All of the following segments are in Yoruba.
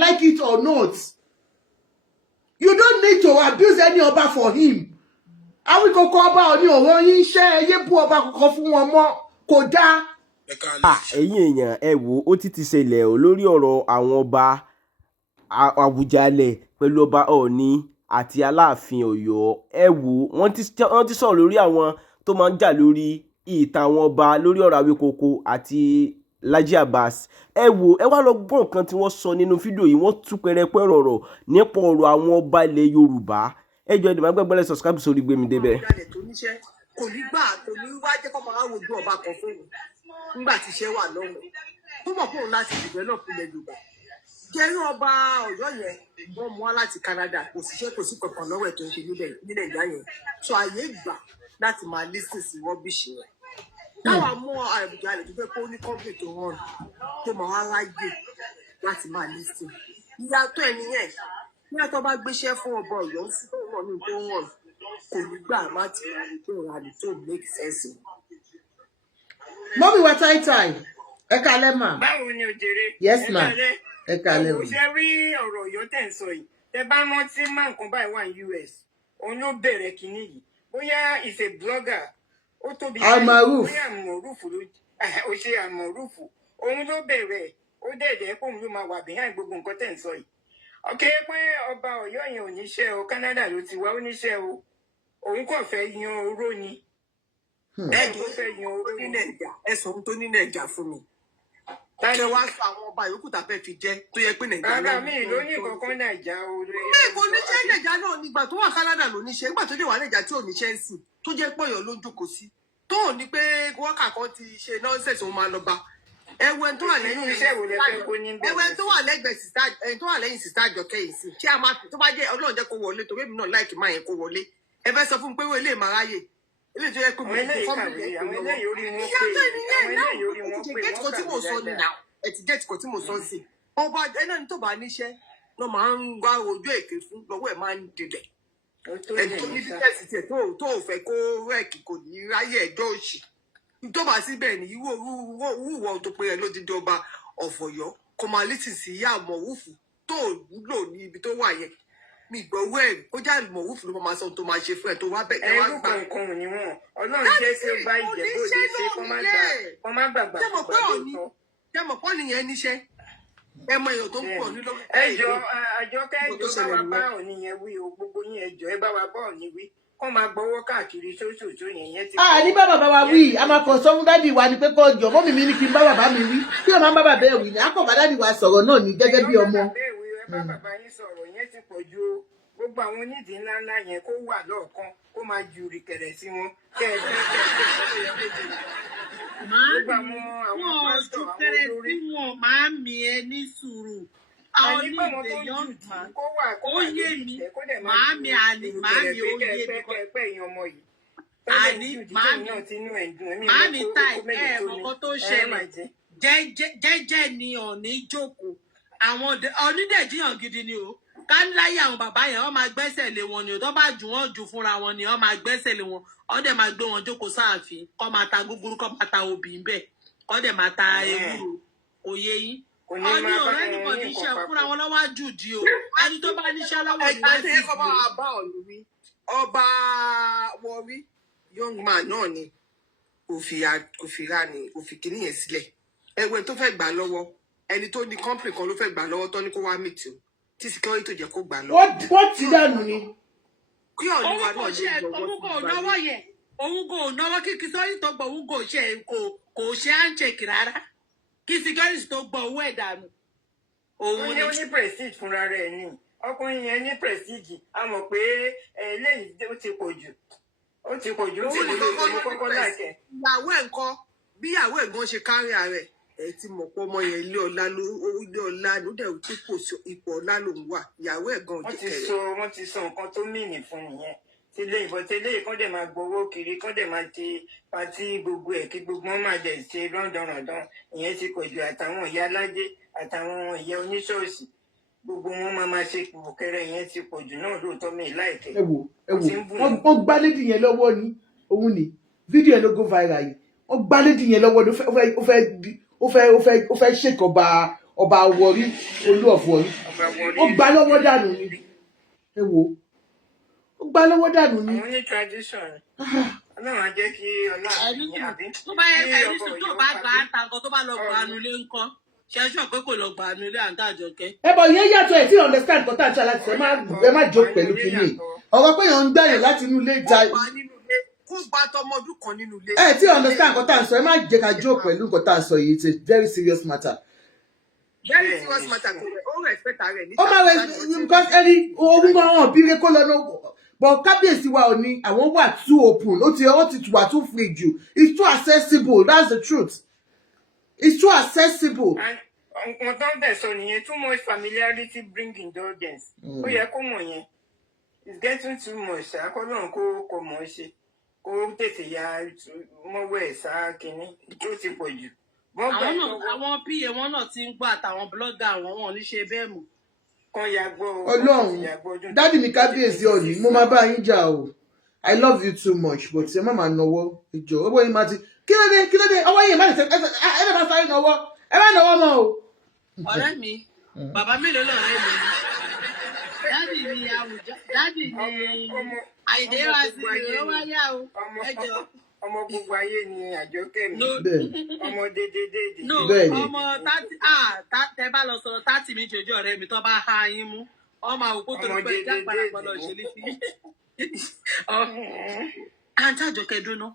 like it or not. You don't need to abuse any Oba for him. Awikonko Oba oni ọ̀rọ̀ yín ṣe eye bu Oba kankan fún wọn mọ́ kò dáa. Ẹ̀yin èèyàn ẹ wò ó ti ṣẹlẹ̀ o lórí ọ̀rọ̀ àwọn ọba Àwùjalẹ̀ pẹ̀lú ọba Ọọ̀ni àti Aláàfin Ọ̀yọ́. Ẹ wò wọ́n ti sọ̀rọ̀ lórí àwọn tó máa ń jà lórí ìtàn àwọn ọba lórí ọ̀rọ̀ Awikonko àti Laji Abass. Ẹ wò ẹ wá lọ gbọ́ nǹkan tí wọ́n sọ nínú fídíò yìí. Wọ́n tú pẹrẹpẹ ọ̀rọ̀ nípa ọ̀rọ̀ àwọn ọba ilẹ̀ Yorùbá. Ẹ jọ̀ọ́ ẹ má gbàgbé subscribe sórí Gbemi débẹ̀. Kò ní gbà kò ní wá jẹ́ kó máa wojú ọba kan fún mi nígbà tí iṣẹ́ wà lọ́wọ́ tó mọ̀ fóun láti develop ilẹ̀ Yorùbá. Jẹ́rú ọba Ọ̀yọ́ yẹn wọ́n mú wá láti Canada kò síṣẹ́ kò sí kankan lọ́wọ́ ẹ̀ tó ń ṣe nílẹ̀ ìyá yẹn so àyè gbà láti máa listen sí rọ́bìṣì yẹn. Táwa mú Àwùjalẹ̀ tó fẹ́ kó ní company tó rọrùn tó máa wá láyè láti máa listen. Ìyàtọ̀ ẹni yẹn ní àtọ́ bá gbéṣẹ́ fún ọba Ọ̀yọ́ sí tó rọ̀ ní tó rọrùn kò ní gbà má ti rà ní tó rà ní tó make sense. Mọ́mí wa táìtáì ẹ kálẹ́ mà. Báwo ni òjèrè? Yes ma. Ẹ kálẹ́ mà. Ṣé rí ọ̀rọ̀ Ọ̀yọ́ tẹ̀ ń sọ yìí? Tẹ bá rántí máa nǹkan báyìí wà ní US. Òun ló bẹ̀rẹ̀ kínní yìí. Bóyá is a blogger. Ó tóbi bóyá àmọ̀rúfù ló ó ṣe àmọ̀rúfù. Òun ló bẹ̀rẹ̀. Ó dẹ̀dẹ̀ pé òun ló máa wà behind gbogbo nǹkan tẹ̀ ń sọ yìí. Ọ̀kẹ́ pé ọba Ọ̀yọ́ yẹn ò níṣẹ́ o, Canada ló ti wá ó níṣẹ́ o. Òun kò fẹ́ yan oró ni. Ẹ̀jọ̀ fẹ́ yan oró ní Nàìjà. Ẹ sọ ohun tó ní Nàìjà fún mi. Ṣé wàá sọ àwọn ọba yòókù tá a fẹ́ fi jẹ́ tó yẹ pé Nàìjà náà. Bàbá mi ló ní kankan Nàìjà o. Kò níṣẹ́ Nàìjà náà nígbà tó wà Canada ló níṣẹ́ nígbà tó dé wà Nàìjà tí ò níṣẹ́ ń sìn tó jẹ́ pé Ọ̀yọ́ ló jókòó sí. Tó ò ní pé wọ́kà kan ti ṣe nọ́ọ̀sẹ̀sì òun máa lọ bá. Ẹwẹ́ tó wà lẹ́yìn iṣẹ́ wo lẹ fẹ́ kó ní bẹ́ẹ̀. Ẹwẹ́ tó wà lẹ́gbẹ̀ẹ́ sista tó wà lẹ́yìn sista Àjọkẹ́ yìí sí. Kí a máa tó bá jẹ́ Ọlọ́run jẹ́ kó wọlé torí èmi náà láìkì máa yẹn kó wọlé. Ẹ fẹ́ sọ fún mi pé wọ́n lè máa ráyè. Ilé tó yẹ kó mo kó fọ́ọ̀mù yẹn. Àwọn eléyìí orí wọn pé ẹ ti gẹ́tì kan tí mo sọ sí. Ọba ẹni náà tó bá níṣẹ́ lọ máa ń wá ojú èké fún lọ́wọ́ ẹ̀ máa ń dilẹ̀. Ẹni tó ní bíkẹ́sì tiẹ̀ tó ò fẹ́ kó rẹ́ẹ̀kì kò ní ráyè ẹjọ́ òṣì. Tó bá síbẹ̀ ní wúwọ́ tó pe ẹ lódìdí ọba Ọ̀yọ́ kò máa lítì sí ìyá àmọ̀wúfù tó wúlò ní ibi tó wà yẹn. Mi gbọ́ owó ẹ̀ kó já àmọ̀wúfù ló máa sọ tó máa ṣe fún ẹ tó wá bẹ̀ ẹ wá gbà. Ẹrú kankan ni wọn Ọlọ́run jẹ́ sí ọba Ìjẹ̀bú-Òde ṣe kọ́ má gbàgbà jẹ́ mọ̀ pọ́ nìyẹn níṣẹ́ ẹ mọ èèyàn tó ń pọ̀ ní lọ́wọ́. Ẹjọ́ Àjọkẹ́ ẹjọ́ bá wa bá Ọọ̀ni yẹn wí o gbogbo yín ẹjọ́ ẹ bá wa bá Ọọ̀ni wí kọ́ máa gbọ́wọ́ káàkiri sóṣòṣò yẹn ti. Ní bá bàbá wa wí a máa kàn sọ fún dádì wa ni pé kó jọ mọ́mì mi ní kí n bá bàbá mi wí kí wọ́n máa bá bàbá ẹ̀ wí ni a kò bá dádì wa sọ̀rọ̀ náà ní gẹ́gẹ́ bí ọmọ. Ẹ bá bàbá yín sọ̀rọ̀ yẹn ti pọ̀ ju gbogbo àwọn onídìí ńláńlá yẹn kó wà lọ́ọ̀kan kó máa ju rìkẹ̀rẹ̀ sí wọn gbogbo àwọn pásítọ̀ àwọn olórí. Wọn máa ń mi ẹ ní sùúrù. Àwọn onídìí yọ̀ máa ó yé mi máa mi àní máa mi ó yé mi. Àní máa mi ta ọkọ tó ṣẹlẹ̀ jẹ́jẹ́ ni Ọọ̀ni jókòó. Àwọn onídẹ̀ẹ́jìyàn gidi ni o. Ká láyé àwọn bàbá yẹn wọ́n máa gbẹ́sẹ̀ lé wọn ni o tó bá jù wọ́n jù fúnra wọn ni wọ́n máa gbẹ́sẹ̀ lé wọn wọ́n dẹ̀ máa gbé wọn jókòó sáàfin kọ́ máa ta gúgúrú kọ́ máa ta obì ń bẹ̀ kọ́ dẹ̀ máa ta ewúro òye yín. Ọọ̀ni ọ̀rẹ́ nìkan ní iṣẹ́ fúnra wọn lọ́wọ́ jù di o ẹni tó bá níṣẹ́ lọ́wọ́ ni wọ́n ti di. Ọba Warri young man náà ni òfìrà ni òfìkíní yẹn sílẹ̀ ẹgbẹ́ tó fẹ́ gbà lọ́wọ́ ẹni tó ní company kan ló fẹ́ gbà lọ́wọ́ tó ní kó wá meet o tí security tó jẹ́ kó gbà lọ. Wọ́n ti dànù ni. Kí Ọọ̀ni wa náà lè gbọ́ òun kò náwó yẹn òun kò náwó kí security tó gbọ́ òun kò ṣe handshake rárá kí security tó gbọ́ owó ẹ̀ dànù. Òun ní ó ní prestige fúnra rẹ̀ ni ọkùnrin yẹn ní prestige a mọ̀ pé eléyìí ó ti pọ̀ jù ó ti pọ̀ jù ó sì lè kọ́kọ́ láìkẹ́. Ìyàwó ẹ̀ ńkọ́ bí ìyàwó ẹ̀ gan ṣe kárí ààrẹ ẹ ti mọ̀ pé ọmọ yẹn ilé ọlá ló dẹ̀ tí kò sí ipò ọlá lòún wà ìyàwó ẹ̀ gan òjì kẹrẹ. Wọ́n ti sọ nǹkan tó mìíní fún nìyẹn tẹ́lẹ̀ kán dẹ̀ máa gbowó kiri kán dẹ̀ máa ṣe pàtí gbogbo ẹ̀ kí gbogbo wọn máa dẹ̀ ṣe rọ́ndọ̀rọ̀ndọ̀n ìyẹn ti pọ̀ jù àtàwọn ìyá alájẹ àtàwọn ìyá oníṣọ́ọ̀ṣì gbogbo wọn máa ṣe kùkẹrẹ ìyẹn ti pọ̀ jù náà lóòótọ́ mi láìkẹ́. ẹ wò wọ́n gbá lédi yẹn lọ́wọ́ ni òun ni fídíò ẹ̀ ló go viral yìí wọ́n gbá lédi yẹn lọ́wọ́ ni ó fẹ́ ṣèkọba ọba Àwọ̀rí Olú of Warri ó gbà lọ́wọ́ dànù ni ẹ wo ó gbà lọ́wọ́ dànù ni. àwọn ní tradition Ọlọ́run á jẹ́ kí Ọlọ́run àbí tó bá yẹ ẹni sùn tó bá gbà á ta nǹkan tó bá lọ gbà á nulẹ̀ ńkọ́ ṣẹ́ṣọ́ pé kò lọ gbà á nulẹ̀ àǹtá Àjọkẹ́. ẹ bọ̀ yẹn yàtọ̀ ẹ̀ tí understand kọ́tà ń ṣe aláti sọ ẹ má jókòó pẹ̀lú kínní ọ̀rọ̀ pé yàn ń gbàyàn láti inú ilé ja kó gba tọmọ ọdún kan nínú ilé. ẹ tí understand kọ́tà ń sọ ẹ má jẹ́ ká jókòó pẹ̀lú kọ́tà ń sọ yìí it's a very serious matter. very serious matter kò rẹ̀ ó respect rẹ̀ níta. ó máa rẹ̀ because ẹni ogun kan hàn bí kó lọ náà but kábíyèsí wa ò ní àwọn wà too open ó ti wà too free jù it's too accessible that's the truth it's too accessible. nǹkan tó ń bẹ̀ sọ nìyẹn too much familiarity bring indulgence ó yẹ kó mọ̀ yẹn it's getting too much akọ́lọ́run kó mọ̀ ọ́ ṣe kó tètè ya mọ́wọ́ ẹ̀ sá kínní tó ti pọ̀ jù. àwọn pa wọn náà ti ń gbọ́ àtàwọn blogger wọn ò ní ṣe bẹ́ẹ̀ mọ́. Ọlọ́run dádì mi kábíyèsí ọ̀nì mo máa bá yín jà o I love you too much but ẹ má máa nọwọ́ ìjọ owó yín máa ti kí ló dé ọwọ́ yín má lè ṣe ẹ bá sáré nọwọ́ ẹ má nọwọ́ mọ́ o. ọ̀rẹ́ mi bàbá mélòó lọ́rẹ́ mi dádì ni àwùjọ dádì ni àìdè wá sí ìró wáyà o ẹjọ. ọmọ gbogbo ayé ni Àjọkẹ́ mi ọmọ dédédédé. ọmọ tẹ bá lọ sọ 30 mi jòjò ọ̀rẹ́ mi tó bá há yín mú ọmọ àwòkó tó ní pé jápàdà gbọ́dọ̀ ṣe létí. àǹtí Àjọkẹ́ dúná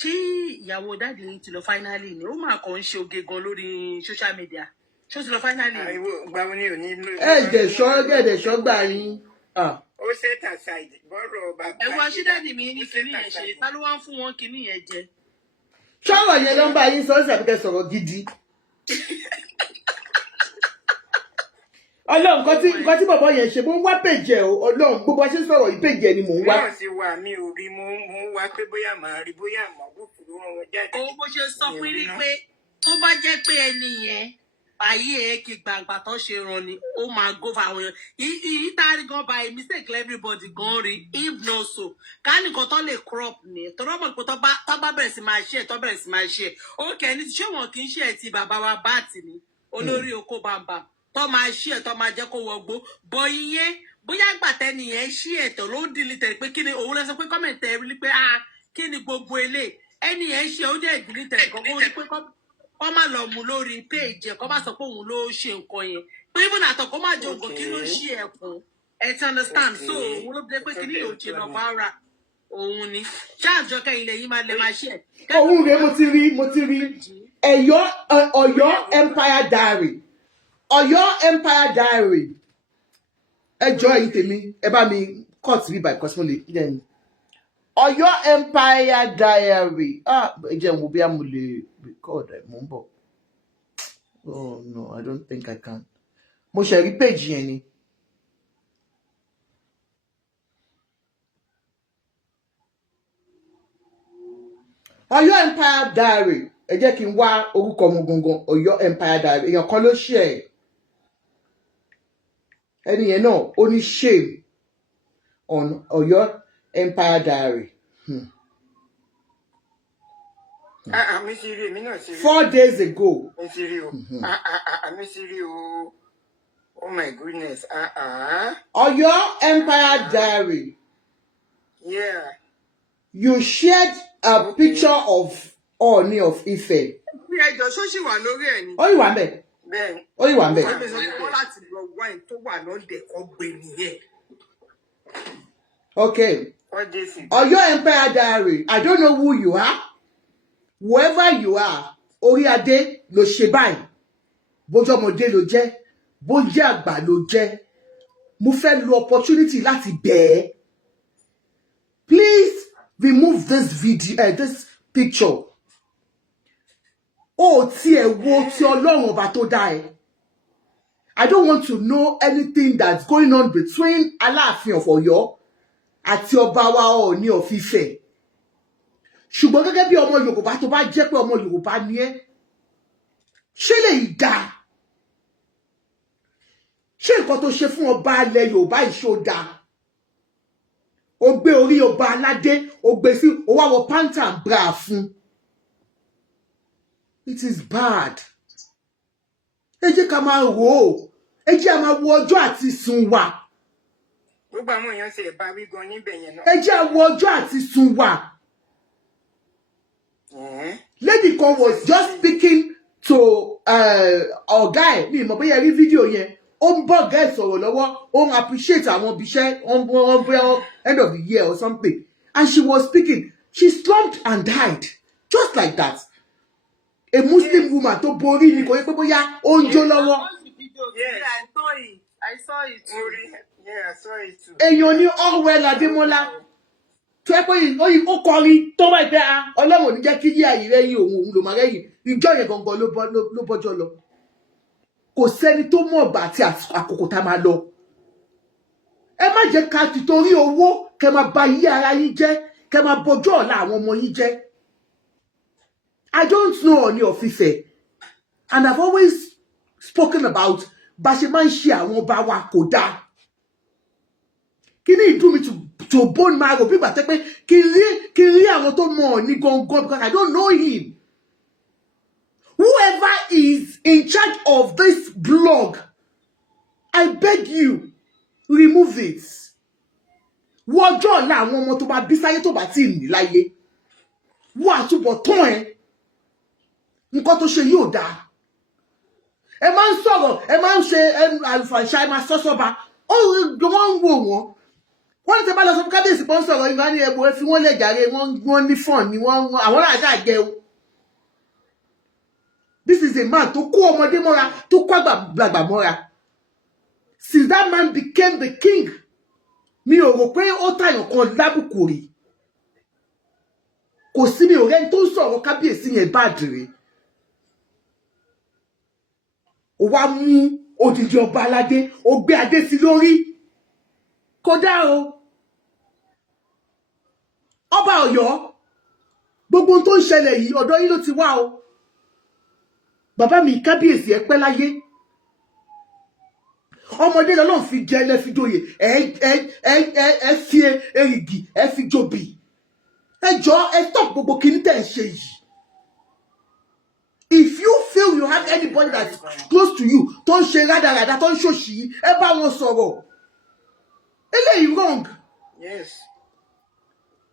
ṣé ìyàwó dáàdì yín ti lọ fáínálì ni ó máa kàn ń ṣe oge gan lórí social media ṣé ó ti lọ fáínálì ni. gbàgbọ́ ni ò ní lò. gẹ̀dẹ̀ ṣọ́ gbà yín. ó set aside bọ́rọ̀ bàbá. ẹ̀wọ̀n ṣídẹ́ẹ̀dì mi ní kinní yẹn ṣe ta ló wá ń fún wọn kinní yẹn jẹ. ṣọ́rọ̀ yẹn ló ń bá yín sọ sí àbíkẹ́ sọ̀rọ̀ gidi. Ọlọ́run nǹkan tí bàbá yẹn ṣe mo ń wá péjẹ o Ọlọ́run gbogbo ṣe sọ̀rọ̀ yìí péjẹ ni mò ń wá. náà sì wà mí ò rí mo ń wá pé bóyá màá rí bóyá màá bùkún ló rán wọn jáde. owó bó ṣe sọ fún rí pé tó bá jẹ́ pé ẹni yẹn ayé ẹ kí gbàgbà tó ṣe ràn ni ó máa go for àwọn èèyàn yìí tá a rí gan by mistake everybody gan rí if no so ká nìkan tó lè crop ni tọ́lọ́ mọ̀ pé tó bá bẹ̀rẹ̀ sí máa ṣe tó bẹ̀rẹ̀ sí máa ṣe ó kẹ́ ní ṣé wọn kì í ṣe ti bàbá wa báàtì ni olórí oko bàbà tó máa ṣe tó máa jẹ́ kó wọgbó bọ ìyẹn bóyá gbàtẹ́ nìyẹn ṣí ẹ̀tọ́ ló delete pé kí ni òun lọ sọ pé kọ́mẹ̀ntì ẹ̀ rí pé kí ni gbogbo eléyìí ẹni yẹn ṣe ó dẹ̀ delete kọ́kọ́ ó rí pé kọ́ má lọ mú lórí péèjì ẹ̀ kọ́ bá sọ pé òun ló ṣe nǹkan yẹn pé even àtọ̀ kó má jẹ ògùn kí ló ṣe ẹ̀kún ẹ̀ ti understand so òun ló dé pé kí ni yóò ṣe lọ fara òun ni ṣé Àjọkẹ́ ilẹ̀ yìí máa lẹ máa ṣe ẹ̀. òun rèé mo ti rí Ọ̀yọ́ Empire Diary Ọ̀yọ́ Empire Diary ẹjọ́ ẹ̀yin tèmi ẹ bá mi cut me by cosmole then Ọ̀yọ́ Empire Diary ẹ jẹ́ n wo bí a mo lè record ẹ̀ mo ń bọ̀ oh no I don't think I can mo ṣe rí page yẹn ni. Ọ̀yọ́ Empire Diary ẹ jẹ́ kí n wá orúkọ ọmọ gangan Ọ̀yọ́ Empire Diary èèyàn kan ló ṣe ẹ̀ ẹni yẹn náà ó ní shame on Ọ̀yọ́ Empire Diary. 4 days ago. Oh my goodness. Ọ̀yọ́ Empire Diary. Yeah. You shared a picture of Ọọ̀ni of Ife. Bí ẹjọ́ ṣóṣì wà lórí ẹ̀ ni. Ó yìí wà ń bẹ̀. Bẹ́ẹ̀ni. Ó yìí wà ń bẹ̀. Wọ́n láti lọ wá ẹ̀ tó wà lọ́dẹ̀ kọ́ gbé nìyẹn. Okay. Ọ̀yọ́ Empire Diary. I don't know who you are. Whoever you are, orí adé ló ṣe báyìí. Bójú ọmọdé ló jẹ́, bójú àgbà ló jẹ́. Mo fẹ́ lo opportunity láti bẹ̀ ẹ́. Please remove this video, this picture. Ó tiẹ̀ wo ti Ọlọ́run ọba tó dá ẹ. I don't want to know anything that's going on between Aláàfin of Ọ̀yọ́ àti ọba wa Ọọ̀ni of Ifẹ̀. Ṣùgbọ́n gẹ́gẹ́ bí ọmọ Yorùbá tó bá jẹ́ pé ọmọ Yorùbá ni ẹ́, ṣé lè dá? Ṣé nǹkan tó ṣe fún ọba ilẹ̀ Yorùbá ìṣó dá? Ó gbé orí ọba aládé, ó gbé sí, ó wá wọ panta and bra fún. It is bad. ẹ jẹ́ ká máa rò ó, ẹ jẹ́ á máa wo ọjọ́ àti sùn wà. Gbogbo àwọn èèyàn ṣe bá wí gan níbẹ̀ yẹn náà. Ẹ jẹ́ á wo ọjọ́ àti sùn wà. Lady kan was just speaking to ọ̀gá ẹ̀ ní ìmọ̀ bóyá rí fídíò yẹn. Ó ń bọ̀ ọ̀gá ẹ̀ sọ̀rọ̀ lọ́wọ́, ó ń appreciate àwọn ibiṣẹ́, on end of the year or something. And she was speaking. She slumped and died. Just like that. A Muslim woman tó borí ni kò yẹ pé bóyá ó ń jó lọ́wọ́. Yes, I saw it. Yeah, I saw it too. Èèyàn ní Orwell Adémọ́lá. Tó yẹ pé ó kọrin tó bá ìpẹ́ a Ọlọ́run ò ní jẹ́ kí yí àyè rẹ́yìn òun ló máa rẹ́yìn. Ìjọ yẹn gangan ló bọ́jọ́ lọ. Kò sẹ́ni tó mọ̀ ọ̀gbà àti àkókò tá a máa lọ. Ẹ má jẹ́ ká ti torí owó kẹ́ máa ba yí ara yín jẹ́, kẹ́ máa bọjọ́ ọ̀la àwọn ọmọ yín jẹ́. I don't know Ọọ̀ni of Ifẹ̀, and I've always spoken about bá ṣe máa ń ṣe àwọn ọba wa kò dáa. Kí ni ìdú mi to bone marrow bí gbàtẹ́ pé kí n rí àwọn tó mọ̀ Ọọ̀ni gangan because I don't know him. Whoever is in charge of this blog, I beg you, remove it. Wo ọjọ́ ọ̀la àwọn ọmọ tó bá bí sáyé tó bá tí ì ní láyé. Wo àtúbọ̀tán ẹ. Nǹkan tó ṣe yóò dáa. Ẹ máa ń sọ̀rọ̀, ẹ máa ń ṣe àlùfàǹṣà, ẹ máa sọ́sọ́ba. Wọ́n ń wò wọ́n. Wọ́n ní tẹ́ bá lọ sọ fún kábíyèsí pé ń sọ̀rọ̀ ìgbà ní ẹ̀bùn ẹ fi wọ́n lè jàre, wọ́n ní fọ́ọ̀n ni àwọn làjà jẹun. This is a man tó kó ọmọdé mọ́ra, tó kó àgbàlagbà mọ́ra. Since that man became the king, mi ò rò pé ó tàyàn kan lábùkù rí. Kò sí mi ò rẹ́ni tó ń sọ̀rọ̀ kábíyèsí yẹn bá dìrì. Ó wá mú odidi ọba aládé, ó gbé adé sí lórí. Kódà o. Ọba Ọ̀yọ́, gbogbo tó ń ṣẹlẹ̀ yìí ọ̀dọ̀ yín ló ti wá o. Bàbá mi kábíyèsí ẹ pẹ́ láyé. Ọmọdé lọ́lọ́run fi jẹ lẹ́ fi joyè, ẹ fi erìgì, ẹ fi jobi. Ẹ jọ̀ọ́ ẹ stop gbogbo kíní tẹ́ ń ṣe yìí. If you feel you have anybody that's close to you, tó ń ṣe rádaràda, tó ń ṣòṣì yìí, ẹ bá wọn sọ̀rọ̀. Eléyìí wrong. Yes.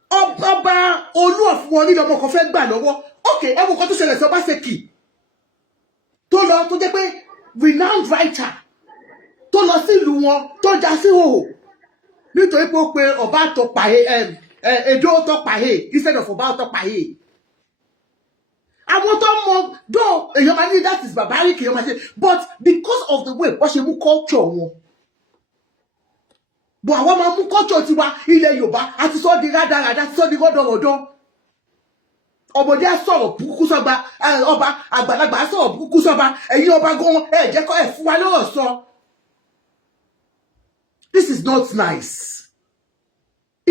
Ọba Olú of Warri lọmọ kan fẹ́ gbà lọ́wọ́. Okay, ẹ wo kan tó ṣẹlẹ̀ sí Ọbaṣẹ́kì. Tó lọ tó jẹ́ pé renowned writer tó lọ sí ìlú wọn tó já sí hòhò nítorí pé ó pe ọba àtọpàhé Èdó Tọpàhé instead of ọba Tọpàhé. Àwọn tó mọ dó èèyàn máa ní that is barbaric èèyàn máa ṣe but because of the way wọ́n ṣe mú culture wọn. But àwọn máa mú culture tiwa ilẹ̀ Yorùbá àti sọ di rádaràda àti sọ di rọ́dọ̀rọ̀dọ̀. Ọmọdé á sọ̀rọ̀ burúkú sọ́ba ọba àgbàlagbà á sọ̀rọ̀ burúkú sọ́ba ẹ̀yin ọba gan ẹ̀ jẹ́ kọ́ ẹ̀ fún wa lọ́rọ̀ sọ. This is not nice.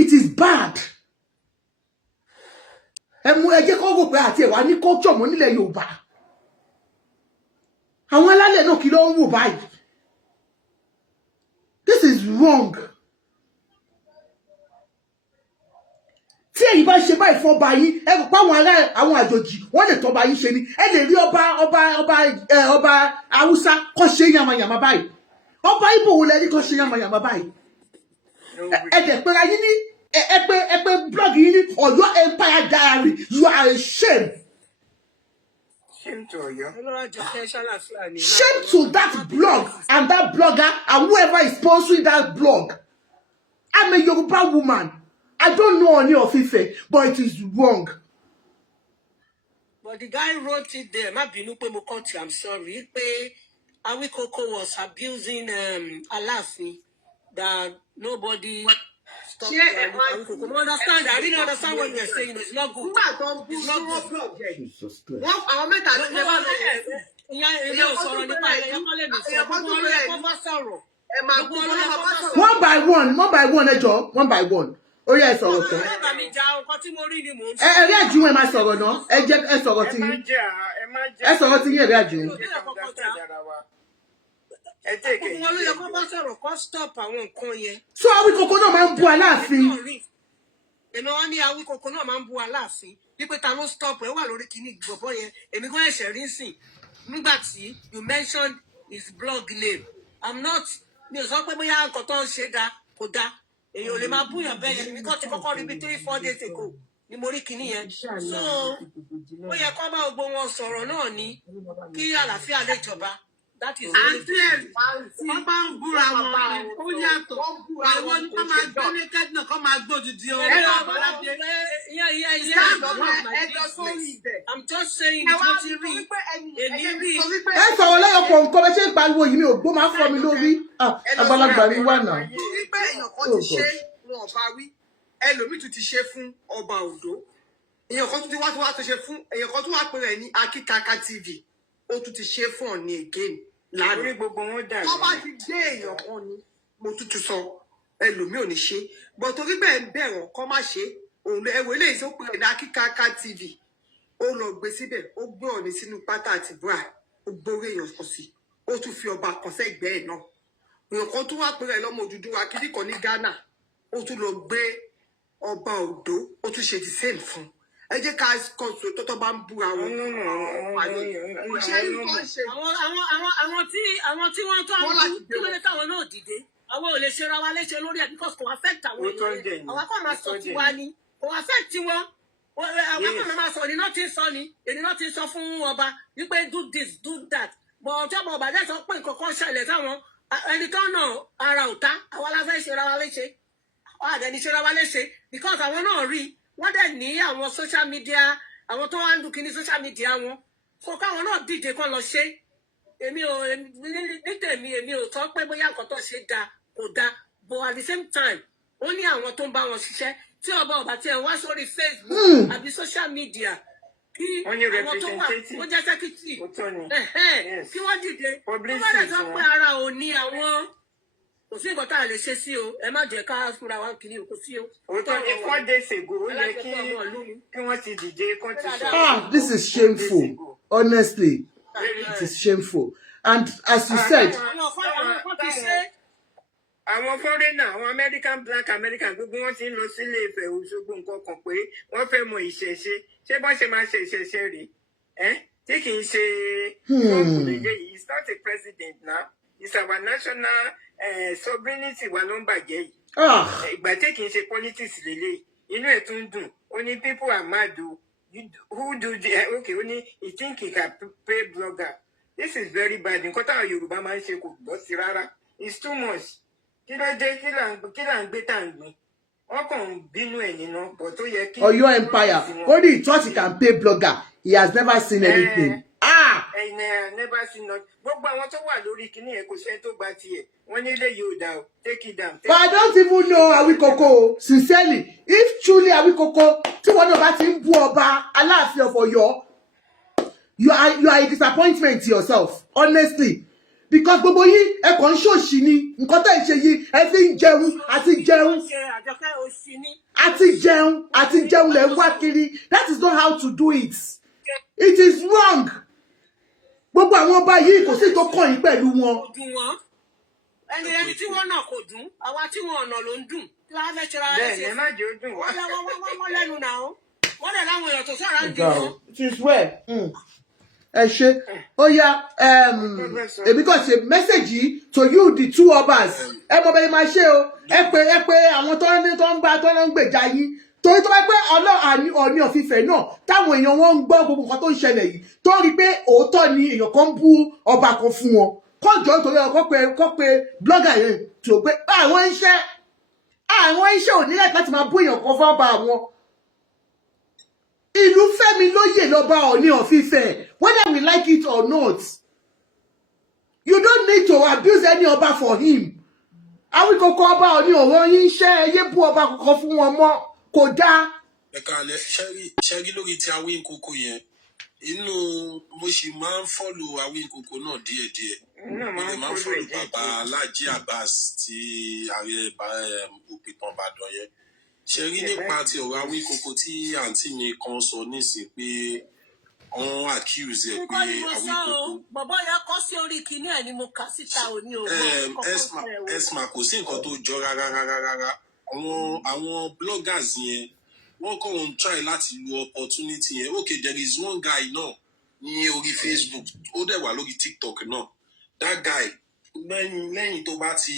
It is bad. Ẹ jẹ́ kó rò pé àti ẹ̀wà ní culture mọ́ nílẹ̀ Yorùbá. Àwọn alálẹ̀ náà kí ló ń wò báyìí. This is wrong. Tí èyí bá ṣe báyìí fún ọba yín, ẹ rò pé àwọn àjòjì wọ́n lè tọ́ba yín ṣe ni. Ẹ lè rí ọba Haúsá kó ṣe yamayama báyìí. Ọba Ìgbò wo lẹ rí kó ṣe yamayama báyìí. Ẹ dẹ̀ pera yín ní ẹ pé blog yín ní Ọ̀yọ́ Empire Diary. You are a shame. Shame to Ọ̀yọ́. Shame to that blog and that blogger and whoever is sponsoring that blog. I'm a Yoruba woman. I don't know Ọọ̀ni of Ifẹ̀, but it is wrong. But the guy wrote it there. Má bínú pé mo cut you, I'm sorry. Pé Awikonko was abusing Aláàfin. That nobody stopped Awikonko. No understand. I didn't understand what you're saying. It's not good. It's not good. Àwọn mẹ́ta ló ń bá lọ. Ìyá ò sọ̀rọ̀ nípa ẹ̀yà kọ́lé mi sọ. Gbogbo ọlọ́yẹ kọ́ bá sọ̀rọ̀. One by one, ẹ jọ̀ọ́, one by one. Ó yá ẹ sọ̀rọ̀ tán. Ẹ̀rí àjùmọ̀ ẹ máa sọ̀rọ̀ náà. Ẹ jẹ́ ẹ sọ̀rọ̀ tí yín. Ẹ sọ̀rọ̀ tí yín ẹ̀rí àjùmọ̀. So Awikonko náà máa ń bu Aláàfin. Èmi wá ní Awikonko náà máa ń bu Aláàfin. Wípé ta ló stop ẹ wà lórí kíní ìgbọ̀bọ̀ yẹn. Èmi kò ẹ̀ṣẹ̀ rí sìn. nígbà tí you mentioned his blog name. I'm not mi ò sọ pé bóyá nǹkan tó ń ṣe dá kò dá èèyàn ò lè máa búyàn bẹ́ẹ̀ yẹn mi kàn ti kọ́kọ́ rí bí 3-4 days ago ni mo rí kinní yẹn so ó yẹ kó bá gbogbo wọn sọ̀rọ̀ náà ní kí àlàáfíà lè jọba. Àǹtí ẹ̀ wọ́n bá ń búra wọn ó yàtọ̀ àwọn ní kó máa gbé ní kẹ́dínà kó máa gbódìdí ọ̀rọ̀ àbáládé. I'm just saying mo ti rí èmi rí. Ẹ sọ̀rọ̀ lẹ́yọ̀pọ̀ nǹkan bẹ́ẹ̀ ṣe ń pariwo yìí mi ò gbó máa ń fọ́ mi lórí. Àgbàlagbà mi wà náà. Wípé èèyàn kan ti ṣe wọn ọba wí ẹlòmíì tún ti ṣe fún ọba Oǹdó èèyàn kan tún ti wá tó ṣe fún èèyàn kan tún wá pè rẹ̀ ní Akíkaka TV ó tún ti ṣe fún Ọ̀ọ̀ni again láàrin gbogbo wọn dà tó bá ti dé èèyàn kan ni mo tútù sọ ẹlòmíì ò ní ṣe bọ̀ torí bẹ́ẹ̀ ń bẹ̀rọ̀ kọ́ má ṣe òun ẹ̀wọ̀ eléyìí tó pè ní Akíkaka TV ó lọ gbé síbẹ̀ ó gbé Ọ̀ọ̀ni sínú pátá àti bra ó gbórí èèyàn kan sí ó tún fi ọba kan sẹ́gbẹ́ ẹ̀ náà èèyàn kan tún wá pè rẹ̀ lọ́mọ Odùduwà kiri kan ní Ghana ó tún lọ gbé ọba Oǹdó ó tún ṣe the same fún ẹ jẹ́ ká kọsù tọ́tọ́ bá ń búra wọn. àwọn tí wọ́n tó àwọn kí ló dé táwọn náà dìde àwọn ò lè ṣe ra wa léṣe lórí ẹ̀ because kò affect àwọn èèyàn àwọn akọ́ máa sọ tiwa ni kò affect wọn àwọn akọ́ máa sọ ènìyàn náà ti sọ ni ènìyàn náà ti sọ fún ọba wípé do this do that but ọjọ́ bọ̀ ọba dẹ́ sọ pé nǹkan kan ṣẹlẹ̀ sáwọn ẹni tó náà ara ò ta àwa la fẹ́ ṣe ra wa léṣe àdẹni ṣe ra wa léṣe because àwọn náà rí wọ́n dẹ̀ ní àwọn social media àwọn tó wá ń dùn kí ní social media wọn so káwọn náà díje kán lọ ṣe èmi ò ní tèmi èmi ò tọ́ pé bóyá nǹkan tó ṣe dáa kò dáa but at the same time ó ní àwọn tó ń bá wọn ṣiṣẹ́ tí ọba tí ẹ wá sórí Facebook àbí social media kí àwọn tó wà ó jẹ́ sẹ́kítì kí wọ́n dìde tó bá dẹ̀ sọ pé ara ò ní àwọn kò sí nǹkan tá a lè ṣe sí o ẹ má jẹ́ ká fúnra wa kiri kò sí o. òótọ́ ni 4 days ago ó yẹ kí wọ́n ti dìde kán ti sọ. This is shameful honestly it is shameful and as you said. àwọn fọ́rẹ́nà àwọn American black American gbogbo wọn ti ń lọ sílé Ifẹ̀ Òṣogbo nǹkan kan pé wọ́n fẹ́ mọ ìṣẹ̀ṣe ṣé bọ́n ṣe máa ṣe ìṣẹ̀ṣe rèé tí kì í ṣe fọ́ọ̀mù lélẹ́yìí he's not a president now it's our national sovereignty wa ló ń bàjẹ́ yìí ìgbà tí kì í ṣe politics lélẹ́yìí inú ẹ̀ tún dùn ó ní people are mad o who do the okay ó ní he think he can pay blogger this is very bad nǹkan táwọn Yorùbá máa ń ṣe kò gbọ́ sí rárá it's too much kí ló dé kí là ń gbé tá à ń gbé wọn kàn ń bínú ẹ̀ nínú bọ̀ tó yẹ kí. Ọ̀yọ́ empire only he thought he can pay blogger he has never seen anything. Never seen not gbogbo àwọn tó wà lórí kinní yẹn kò ṣe tó gba tiẹ̀ wọ́n nílé yóò dá o take it down. But I don't even know Awikonko sincerely if truly Awikonko tí wọn náà bá ti ń bú ọba Aláàfin of Ọ̀yọ́ you are a disappointment to yourself honestly because gbogbo yín ẹ kàn ń ṣòṣì ni nǹkan tẹ́ ẹ ṣe yìí ẹ fi ń jẹun àti jẹun lẹ ń wá kiri that is not how to do it it is wrong. Gbogbo àwọn ọba yìí kò sí tó kàn yín pẹ̀lú wọn. ẹni tí wọ́n náà kò dùn àwa tí wọ́n ọ̀nà ló ń dùn tí wọ́n fẹ́ ṣera ẹ̀ ṣe. bẹ́ẹ̀ má jẹ́ ó dùn wá. wọ́n lẹ́nu náà wọ́n dẹ̀ láwọn èèyàn tó sọ̀rọ̀ ń dùn wọn. it is well. Ẹ ṣe ó yá èmi kàn ṣe mẹ́sẹ̀gì to you the two Abass ẹ mọ bẹ́ẹ̀ máa ṣe o ẹ pé àwọn tó ń gbèjà yín torí tó bá pẹ́ Ọọ̀ni of Ifẹ̀ náà táwọn èèyàn wọn ń gbọ́ gbogbo nǹkan tó ń ṣẹlẹ̀ yìí tó rí pé òótọ́ ni èèyàn kan bú ọba kan fún wọn kọjọ nítorí kọ́ pé blogger yẹn tó pé àwọn iṣẹ́ ò nílẹ̀ láti máa bú èèyàn kan fún ọba àwọn. Ìlú Fẹ́mi lóyè lọ́ba Ọọ̀ni of Ifẹ̀ whether we like it or not you don't need to abuse any ọba for him. Awikonko ọba Ọọ̀ni ọ̀rọ̀ yín ṣẹ́ ẹyẹ bú ọba kankan fún wọn mọ́ kò dáa. Ẹ̀ka alẹ́ ṣẹ́rí lórí ti Awikonko yẹn inú mo sì máa ń fọ́lù Awikonko náà díẹ̀díẹ̀ mo lè máa ń fọ́lù bàbá Laji Abass tí ààrẹ òpìtàn Ìbàdàn yẹn ṣẹ́rí nípa ti ọ̀rọ̀ Awikonko tí àǹtí mi kan sọ nísìnyí pé wọ́n accuse ẹ̀ pé Awikonko. bàbá yẹn kọ́ sí orí kinní ẹ̀ ni mo kà síta òní o. Esma kò sí nǹkan tó jọ rárá àwọn bloggers yẹn wọ́n kàn ń try láti lo opportunity yẹn okay there is one guy náà ní orí Facebook ó dẹ̀ wà lórí TikTok náà that guy lẹ́yìn tó bá ti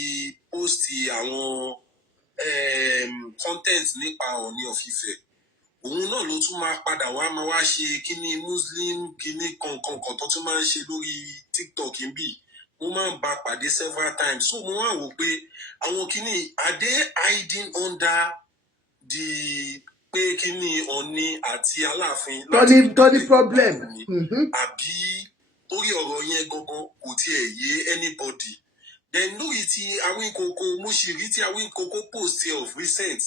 post àwọn content nípa Ọọ̀ni of Ifẹ̀ òun náà ló tún máa padà wá máa wá ṣe kíní muslim kíní kankan tó tún máa ń ṣe lórí TikTok ń bì mo máa ń bá pàdé several times so mo wá wò pé àwọn kíní are they hiding under the pé kíní Ọọ̀ni àti Aláàfin tọ́ni problem àbí orí ọ̀rọ̀ yẹn gangan kò tiẹ̀ yé anybody then lórí ti Awikonko mo sì rí ti Awikonko post of recent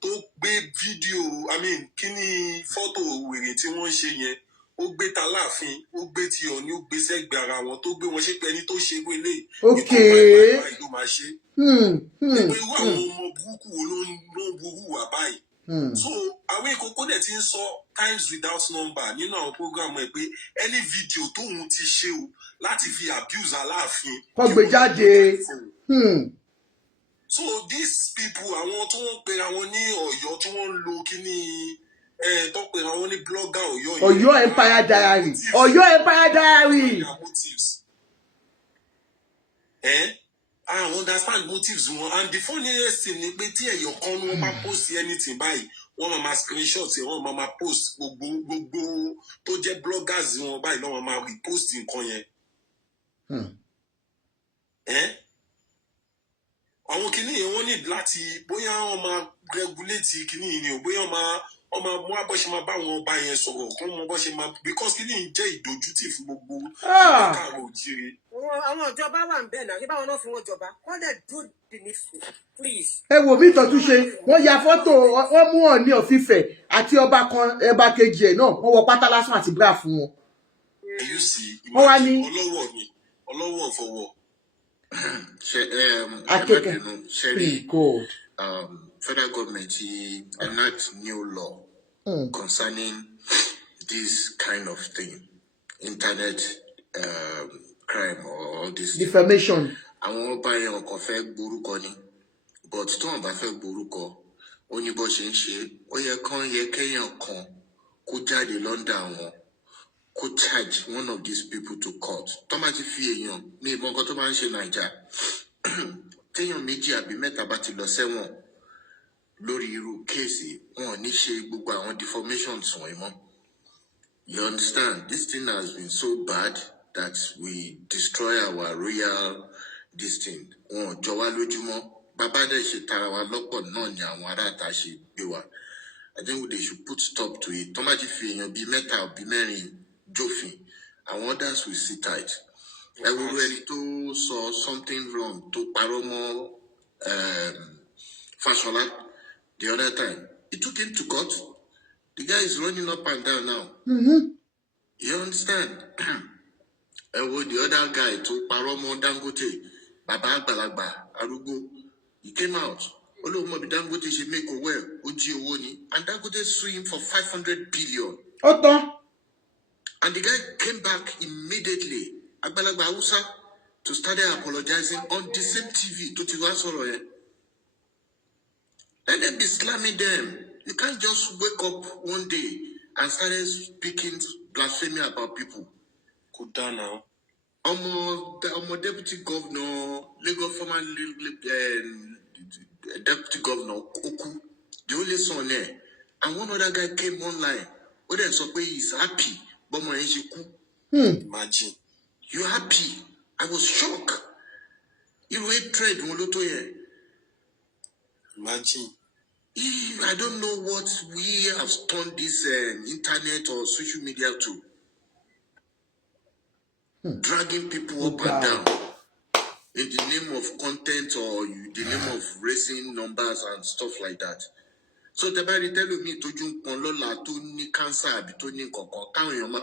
tó gbé fídíò kíní fọ́tò wèrè tí wọ́n ṣe yẹn ó gbé t'Aláàfin ó gbé ti Ọọ̀ni ó gbé sẹ́gbẹ̀ẹ́ ara wọn tó gbé wọn ṣe pé ẹni tó ṣe wọlé ìkọ́ ló máa ṣe pé irú àwọn ọmọ burúkú wo ló ń burú wà báyìí so Awikonko dẹ̀ ti ń sọ times without number nínú àwọn programu ẹ̀ pé any video tóun ti ṣe o láti fi abuse Aláàfin kó gbé jáde. So these people àwọn tó ń pera wọn ní Ọ̀yọ́ tí wọ́n ń lo kíní tó ń pera wọn ní blogger Ọ̀yọ́ yìí. Ọ̀yọ́ Empire Diary. Ọ̀yọ́ Empire Diary. I understand motives wọn and the funniest thing ni pé tí ẹ̀yọ̀ kan ni wọ́n máa post anything báyìí wọ́n máa screenshot wọ́n máa post gbogbo tó jẹ́ bloggers wọn báyìí lọ́wọ́ máa repost nǹkan yẹn. Àwọn kìíní yẹn wọ́n ní láti bóyá wọ́n máa regulate kìíní yìí ni o bóyá wọ́n máa mú abọ́ṣe máa bá àwọn ọba yẹn sọ̀rọ̀ kó mọ bọ́ṣe máa because kìíní yìí jẹ́ ìdójútì fún gbogbo ìgbàkàrọ̀ òjìrè. Àwọn ìjọba wà ń bẹ̀ náà kí báwọn náà fi wọ́n jọba wọ́n dẹ̀ do the needful please. Ẹ wò bí ìtọ́jú ṣe wọ́n ya fọ́tò wọ́n mú Ọọ̀ni of Ifẹ̀ àti ọba kan ẹba kejì ẹ̀ náà wọ́n wọ pátá lásán àti bra fún wọn. èyí sì ọlọ́wọ́ fọwọ́. Federal government enact new law concerning this kind of thing, internet crime or all this defamation. Àwọn ọba yẹn kò fẹ́ gborúkọ ni, but tí wọ́n bá fẹ́ gborúkọ, ó ní bó ṣe ń ṣe, ó yẹ kéèyàn kan kó jáde London àwọn kó charge one of these people to court. Tó máa ti fi èèyàn ní ìmọ̀ nǹkan tó máa ń ṣe Naija. Téèyàn méjì àbí mẹ́ta bá ti lọ sẹ́wọ̀n lórí irú kéèsì, wọn ò ní ṣe gbogbo àwọn deformations wọ̀nyí mọ́. You understand? This thing has been so bad that we destroy our royal this thing. Wọn ò jọ wá lójúmọ́. Bàbá dẹ̀ ṣe tara wa lọ́pọ̀ náà ni àwọn aráàta ṣe gbé wa. I think they should put stop to it. Tó máa ti fi èèyàn bíi mẹ́ta àbí mẹ́rin jófin, àwọn others will sit tight. Ẹ wo ẹni tó sọ something wrong tó parọ́ mọ́ Fashola the other time. He took him to court. The guy is running up and down now. You understand? And with the other guy to Paromo Dangote, Baba Balagba, Arugo, he came out. Olomo Dangote should make a well, Oji Owoni, and Dangote sue him for 500 billion. And the guy came back immediately, Agbalagba Hausa, to start apologizing on the same TV to Tiwasoro. Let them be slamming them. You can't just wake up one day and start speaking blasphemy about people. Good down now. I'm deputy governor, Lagos former deputy governor, Oku, the only son there. And one other guy came online. What else? So he's happy. Imagine. You happy? I was shocked. You hate trade, Imagine. I don't know what we have turned this internet or social media to. Dragging people up and down in the name of content or the name of raising numbers and stuff like that. So the body tell me to jump on Lola to ni cancer between Koko. Can you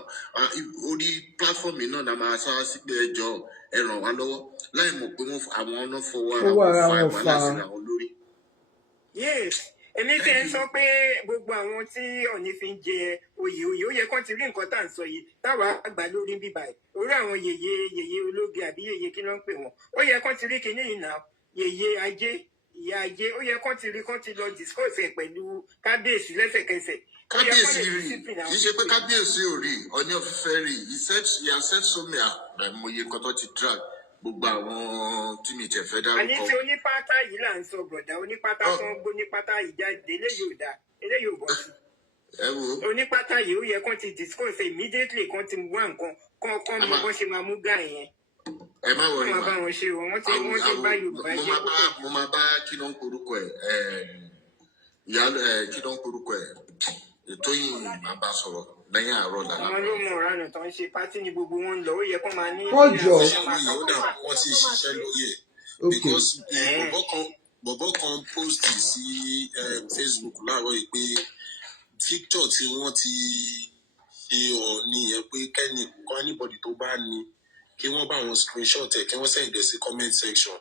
only platform in on a master job and on low line move I want to forward. Yes. Èmi tẹ́ ń sọ pé gbogbo àwọn tí Ọọ̀ni fi ń jẹ oyè ó yẹ kán ti rí nǹkan tá à ń sọ yìí táwa àgbà lórí bíbá ẹ̀ orí àwọn yèyé ológe àbí yèyé kí ló ń pè wọ́n ó yẹ kán ti rí kinní yìí náà yèyé ajé ìyá ajé ó yẹ kán ti lọ discuss ẹ̀ pẹ̀lú kábíyèsí lẹ́sẹ̀kẹsẹ̀. Kábíyèsí rí kì í ṣe pé kábíyèsí ò rí Ọọ̀ni of Ifẹ̀ rí he has said so many àìmọye nǹkan tó ti drag gbogbo àwọn tí mi tẹ̀ fẹ́ dárúkọ. àní tí onípátá yìí là ń sọ bọ̀dá onípátá tó ń gbónípátá yìí jáde eléyìí ò dáa eléyìí ò bọ́ sí. ẹ wo onípátá yìí ó yẹ kán ti discuss immediately kán ti wá nǹkan kán mọ bó ṣe máa mú gà yẹn. ẹ má wọrí ma wọ́n ṣe o wọ́n ti bá Yorùbá jẹ́ púpọ̀. mo máa bá kí ló ń porúkọ ẹ ìyá kí ló ń porúkọ ẹ ètò yìí máa bá sọ̀rọ̀ lẹ́yìn àárọ̀ làlá. àwọn ló mọ ọ̀ràn tó ń ṣe pátí ni gbogbo wọn ń lọ ó yẹ kó máa ní. wọ́n jọ wọ́n ti ṣiṣẹ́ lórí ẹ̀ because bọ̀bọ̀ kan post sí Facebook láàárọ̀ yìí pé picture tí wọ́n ti ṣe Ọọ̀ni yẹn pé kẹ́nìkan anybody tó bá ní kí wọ́n bá wọn screenshot ẹ̀ kí wọ́n send ẹ̀ sí comment section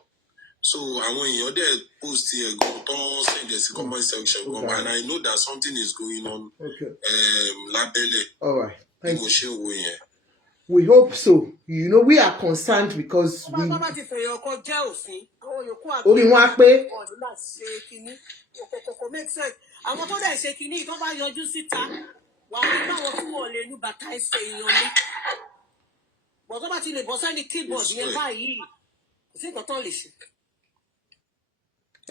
so àwọn èèyàn dẹ̀ post ẹ̀ gan tó send ẹ̀ sí comment section gan and I know that something is going on lábẹ́lẹ̀ bí mo ṣe ń wo yẹn. We hope so. You know, we are concerned because we. Orí wọn á pé. Àwọn tó dẹ̀ ṣe kínní tó bá yọjú síta wà á ní àwọn tí wọ́n lè nu bàtà ẹsẹ̀ èèyàn ni. Bọ̀ tó bá ti lè bọ́ sẹ́ni keyboard yẹn báyìí kò sí nǹkan tó lè ṣe.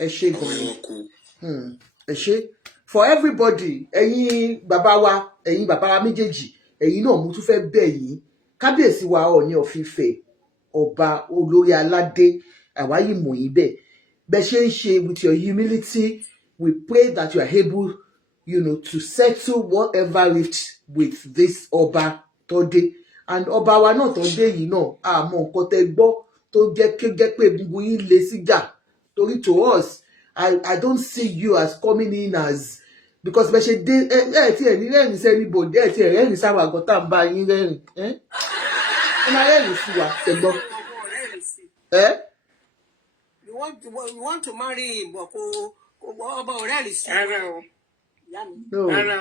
Ẹ ṣé gan-an. Ẹ ṣé for everybody ẹ̀yin bàbá wa méjèèjì ẹ̀yin náà mo tún fẹ́ bẹ̀ yín kábíyèsí wa Ọọ̀ni of Ifẹ̀ ọba olórí aládé àwáyé mọ̀ yín bẹ́ẹ̀ ṣe ń ṣe with your humility. We pray that you are able, to settle whatever rift with this Ọba tó dé. And Ọba wa náà tó dé yìí náà, àmọ́ nǹkan tẹ́ gbọ́ tó jẹ́ pé gbogbo yín lé síjà. Torí to us, I don't see you as coming in as because bẹ́ẹ̀ ṣe dé tí ẹ̀ ní rẹ́rìn sẹ́ni bòdì tí ẹ̀ rẹ́rìn sáwà gan tá à ń bá yín rẹ́rìn. Ẹ máa rẹ́rìn sí wa tẹ̀gbọ́n. You want to marry him, but ọba ọ̀rẹ́ rẹ̀ sí. Ara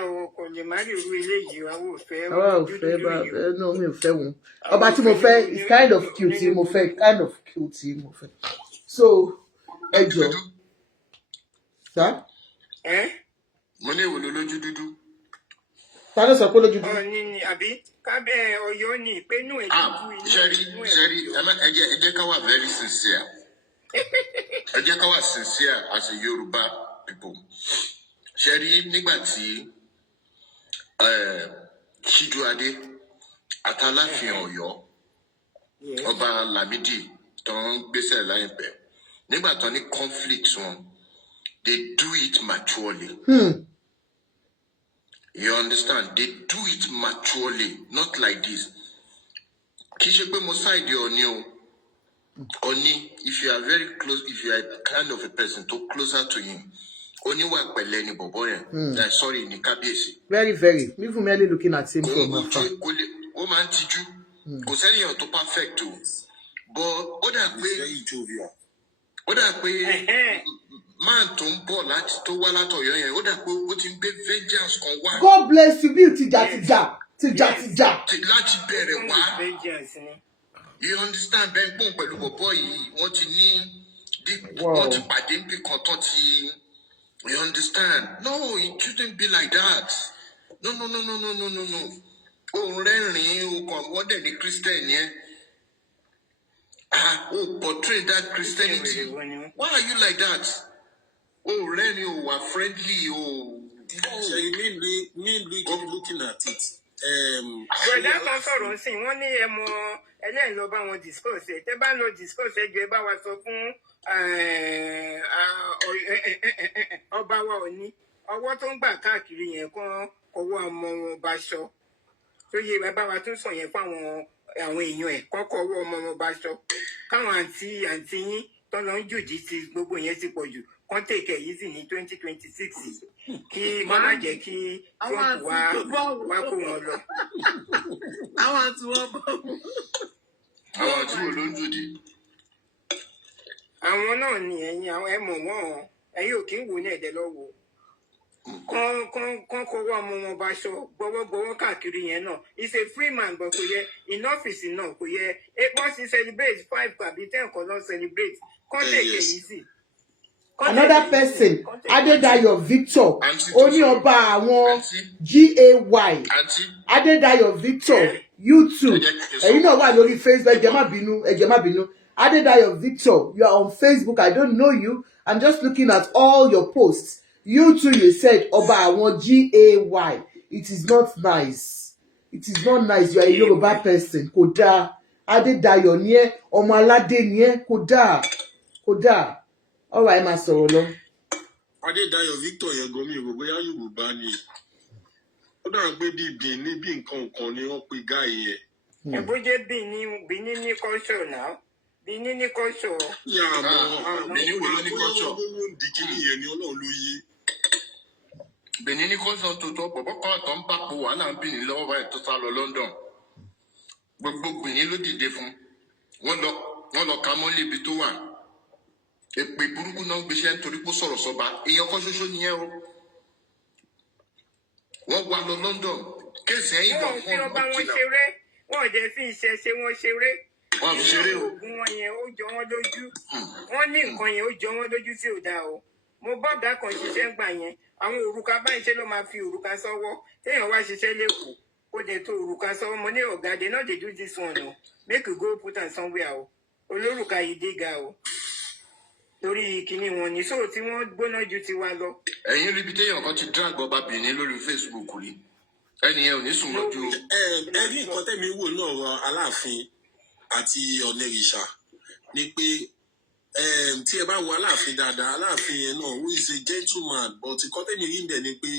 o kò lè má rí irú eléyìí àwọn ò fẹ́. Àwa ò fẹ́ no mi ò fẹ́ wọn. Ọba tí mo fẹ́ is kind of cute mo fẹ́ so ẹ jọ. Sá. Mo ní ìwòlò lójú dúdú. Ta ló sọ pé lójú dúdú? Ọ̀ni ni àbí kábẹ́ Ọ̀yọ́ ni ìpénú ẹ̀ dúdú inú. Ṣẹ́rí ẹ jẹ́ ká wà very sincere. Ẹ jẹ́ ká wà sincere as a Yorùbá people. Ṣẹ́rí nígbà tí Ṣíjúadé àtàláfin Ọ̀yọ́ ọba Lámídì tó ń gbéṣẹ́ láìpẹ́ nígbà tó ní conflict wọn they do it maturely. You understand? They do it maturely, not like this. Kì í ṣe pé mo side Ọọ̀ni o. Ọọ̀ni, if you are very close, if you are kind of a person to closer to him, Ọọ̀ni wà pẹ̀lẹ́ ni bọ̀bọ̀ yẹn. Sorry, ni kábíyèsí. Very, very. Even merely looking at him from afar. Ó máa ń tijú. Kò sẹ́niyàn tó perfect o. But ó dà pé man tó ń bọ̀ láti tó wá látọ̀yọ́ yẹn, ó dà pé ó ti ń gbé vengeance kan wá. God bless you, bí tìjà. Láti bẹ̀rẹ̀ wá. You understand? Bẹ́ẹ̀ gbọ́n pẹ̀lú bọ̀bọ̀ yìí, wọ́n ti ní wọ́n ti pàdé níbi kan tó ti. You understand? No, it shouldn't be like that. No. Òun rẹ́rìn-ín o kàn wọ́n dẹ̀ ní Christian yẹn. Portray that Christianity. Why are you like that? Rẹ́rìn-ín o wà friendly o. So you mean looking at it. Bọ̀dá kan sọ̀rọ̀ sí wọ́n ní ẹmọ ẹlẹ́yìn lọ bá wọn discuss ẹ̀ tẹ́ bá lọ discuss ẹ̀ jọ ẹ bá wa sọ fún ọba wa Ọọ̀ni ọwọ́ tó ń gbà káàkiri yẹn kan ọwọ́ ọmọ wọn bá ṣọ tó yẹ bàbá wa tún sọ yẹn fún àwọn èèyàn ẹ̀ kọ́kọ́ ọwọ́ ọmọ wọn bá ṣọ káwọn àǹtí yín tó lọ ń jùdí ti gbogbo yẹn ti pọ̀ jù kán tèkè yìí sì ní 2026 kí má jẹ́ kí Trump wá kó wọn lọ. Àwọn àti wọn bọ̀. Àwọn àti wọn ló ń jòdì. Àwọn náà ni ẹ̀yin àwọn ẹ̀mọ̀ wọn ẹ̀yin ò kí ń wò ní ẹ̀dẹ̀ lọ́wọ́. Kán kọ́wọ́ ọmọ wọn bá ṣọ gbọ́wọ́gbọ́wọ́ káàkiri yẹn náà. He's a free man but kò yẹ in office náà kò yẹ wọ́n ti celebrate 5 àbí 10 kan lọ celebrate kán tèkè yìí sì. another person Adedayo Victor Oni Ọba àwọn GAY Adedayo Victor YouTube ẹ̀yin náà wà lórí Facebook ẹ jẹ́ má bínú Adedayo Victor, you are on Facebook. I don't know you. I'm just looking at all your posts. You too, you said Ọba àwọn GAY. It is not nice. It is not nice. You are a Yoruba person. Kódà Adedayo ni ẹ́, ọmọ aládé ni ẹ́, kódà. All right, máa sọ̀rọ̀ lọ. Adedayo Victor yẹn gan mi ò bóyá Yorùbá ni. Ó dàgbé pé bíbí ní bí nǹkan kan ni wọ́n pe gáì yẹn. Bó jẹ́ Benin ní culture now. Benin ní culture. Benin wo ló ní culture? Owó ń di kíní yẹn ni Ọlọ́run ló yé. Benin ní culture tó tọ́ bọ̀bọ̀ kan tó ń bá po wàhálà ń Benin lọ́wọ́ báyìí tó sá lọ London. Gbogbo Benin ló dìde fún. Wọ́n lọ ka mọ́lé ibi tó wà. Èpè burúkú náà gbéṣẹ́ nítorí pé ó sọ̀rọ̀ sọ́ba. Èèyàn kan ṣoṣo nìyẹn o. Wọ́n wá lọ London. Kéèsì ẹ̀yìn kan fún ọdún ọba wọn ṣeré. Wọ́n jẹ́ fi ìṣẹ̀ṣe wọn ṣeré. Wọ́n fi ṣeré o. Oògùn wọn yẹn ó jọ wọ́n lójú. Wọ́n ní nǹkan yẹn ó jọ wọ́n lójú tí ò dáa o. Mo bọ́ọ̀gá kan ṣiṣẹ́ ń gbà yẹn. Àwọn òrùka báyìí ṣe ló máa fi òrùka sọ́wọ́. Téèyàn wá ṣiṣẹ́ lẹ́kọ̀ọ́. Kó dẹ̀ tó òrùka sọ́wọ́. Mo ní ọ̀gá they no dey do this one o. Make you go put am somewhere o. Olórùka yìí dé ga o. Torí kíní wọn ní sóò tí wọ́n gbóná ju tiwa lọ. Ẹ̀yin ríbi téèyàn kan ti drag ọba Benin lórí Facebook rí. Ẹni yẹn ò ní sùn lọ́jọ́. Ẹ rí nǹkan tẹ́mi wò náà rọ Aláàfin àti Ọ̀nẹ́rìṣà ni pé tí ẹ bá wo Aláàfin dáadáa Aláàfin yẹn náà who is a gentleman but nǹkan tẹ́mi rí bẹ̀ ni pé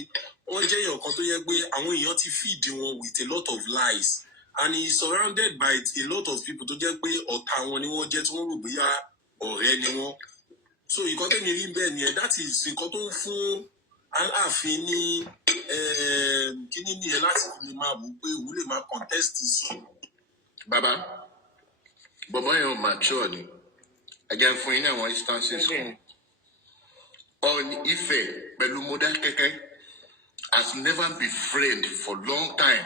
wọ́n jẹ́ èèyàn kan tó yẹ pé àwọn èèyàn ti feed wọn with a lot of lies and he is surrounded by a lot of people tó jẹ́ pé ọ̀tá wọn ni wọ́n jẹ́ tí wọ́n rò bóyá ọ̀rẹ́ ni wọ́n. So nǹkan tẹ́mi rí bẹ́ẹ̀ ni that is nǹkan tó ń fún Aláàfin ní kíní nìyẹn láti lè máa wò pé òun lè máa contest sí. Bàbá bọ̀bọ̀ yẹn ò mature ni ẹ̀jẹ̀ fún yín ní àwọn instances kan. Ọọ̀ni Ifẹ̀ pẹ̀lú Mọdákẹ́kẹ́ has never been friend for long time.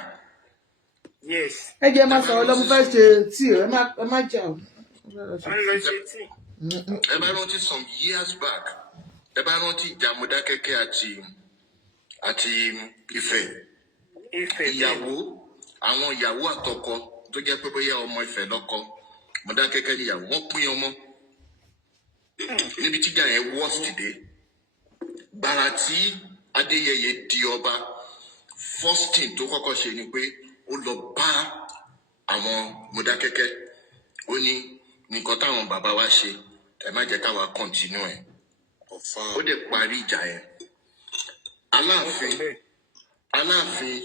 Yes. Ẹ jẹ́ máa sọ̀rọ̀ lọ́mú fẹ́ ṣe tí ẹ má jà o. Wọ́n lọ ṣe tí. Ẹ bá rántí some years back ẹ bá rántí ìjà Mọdákẹ́kẹ́ àti Ifẹ̀. Àwọn ìyàwó àtọkọ tó jẹ́ pé bóyá ọmọ Ifẹ̀ lọ́kọ Mọdákẹ́kẹ́ níyàwó wọ́n pín ọmọ níbi tíjà yẹn worst dé gbàrà tí Adéyẹyẹ di ọba first thing tó kọ́kọ́ ṣe ni pé ó lọ bá àwọn Mọdákẹ́kẹ́ ó ní nǹkan táwọn bàbá wa ṣe ẹ má jẹ́ káwa continue ẹ̀ ó dẹ̀ parí ìjà yẹn. Aláàfin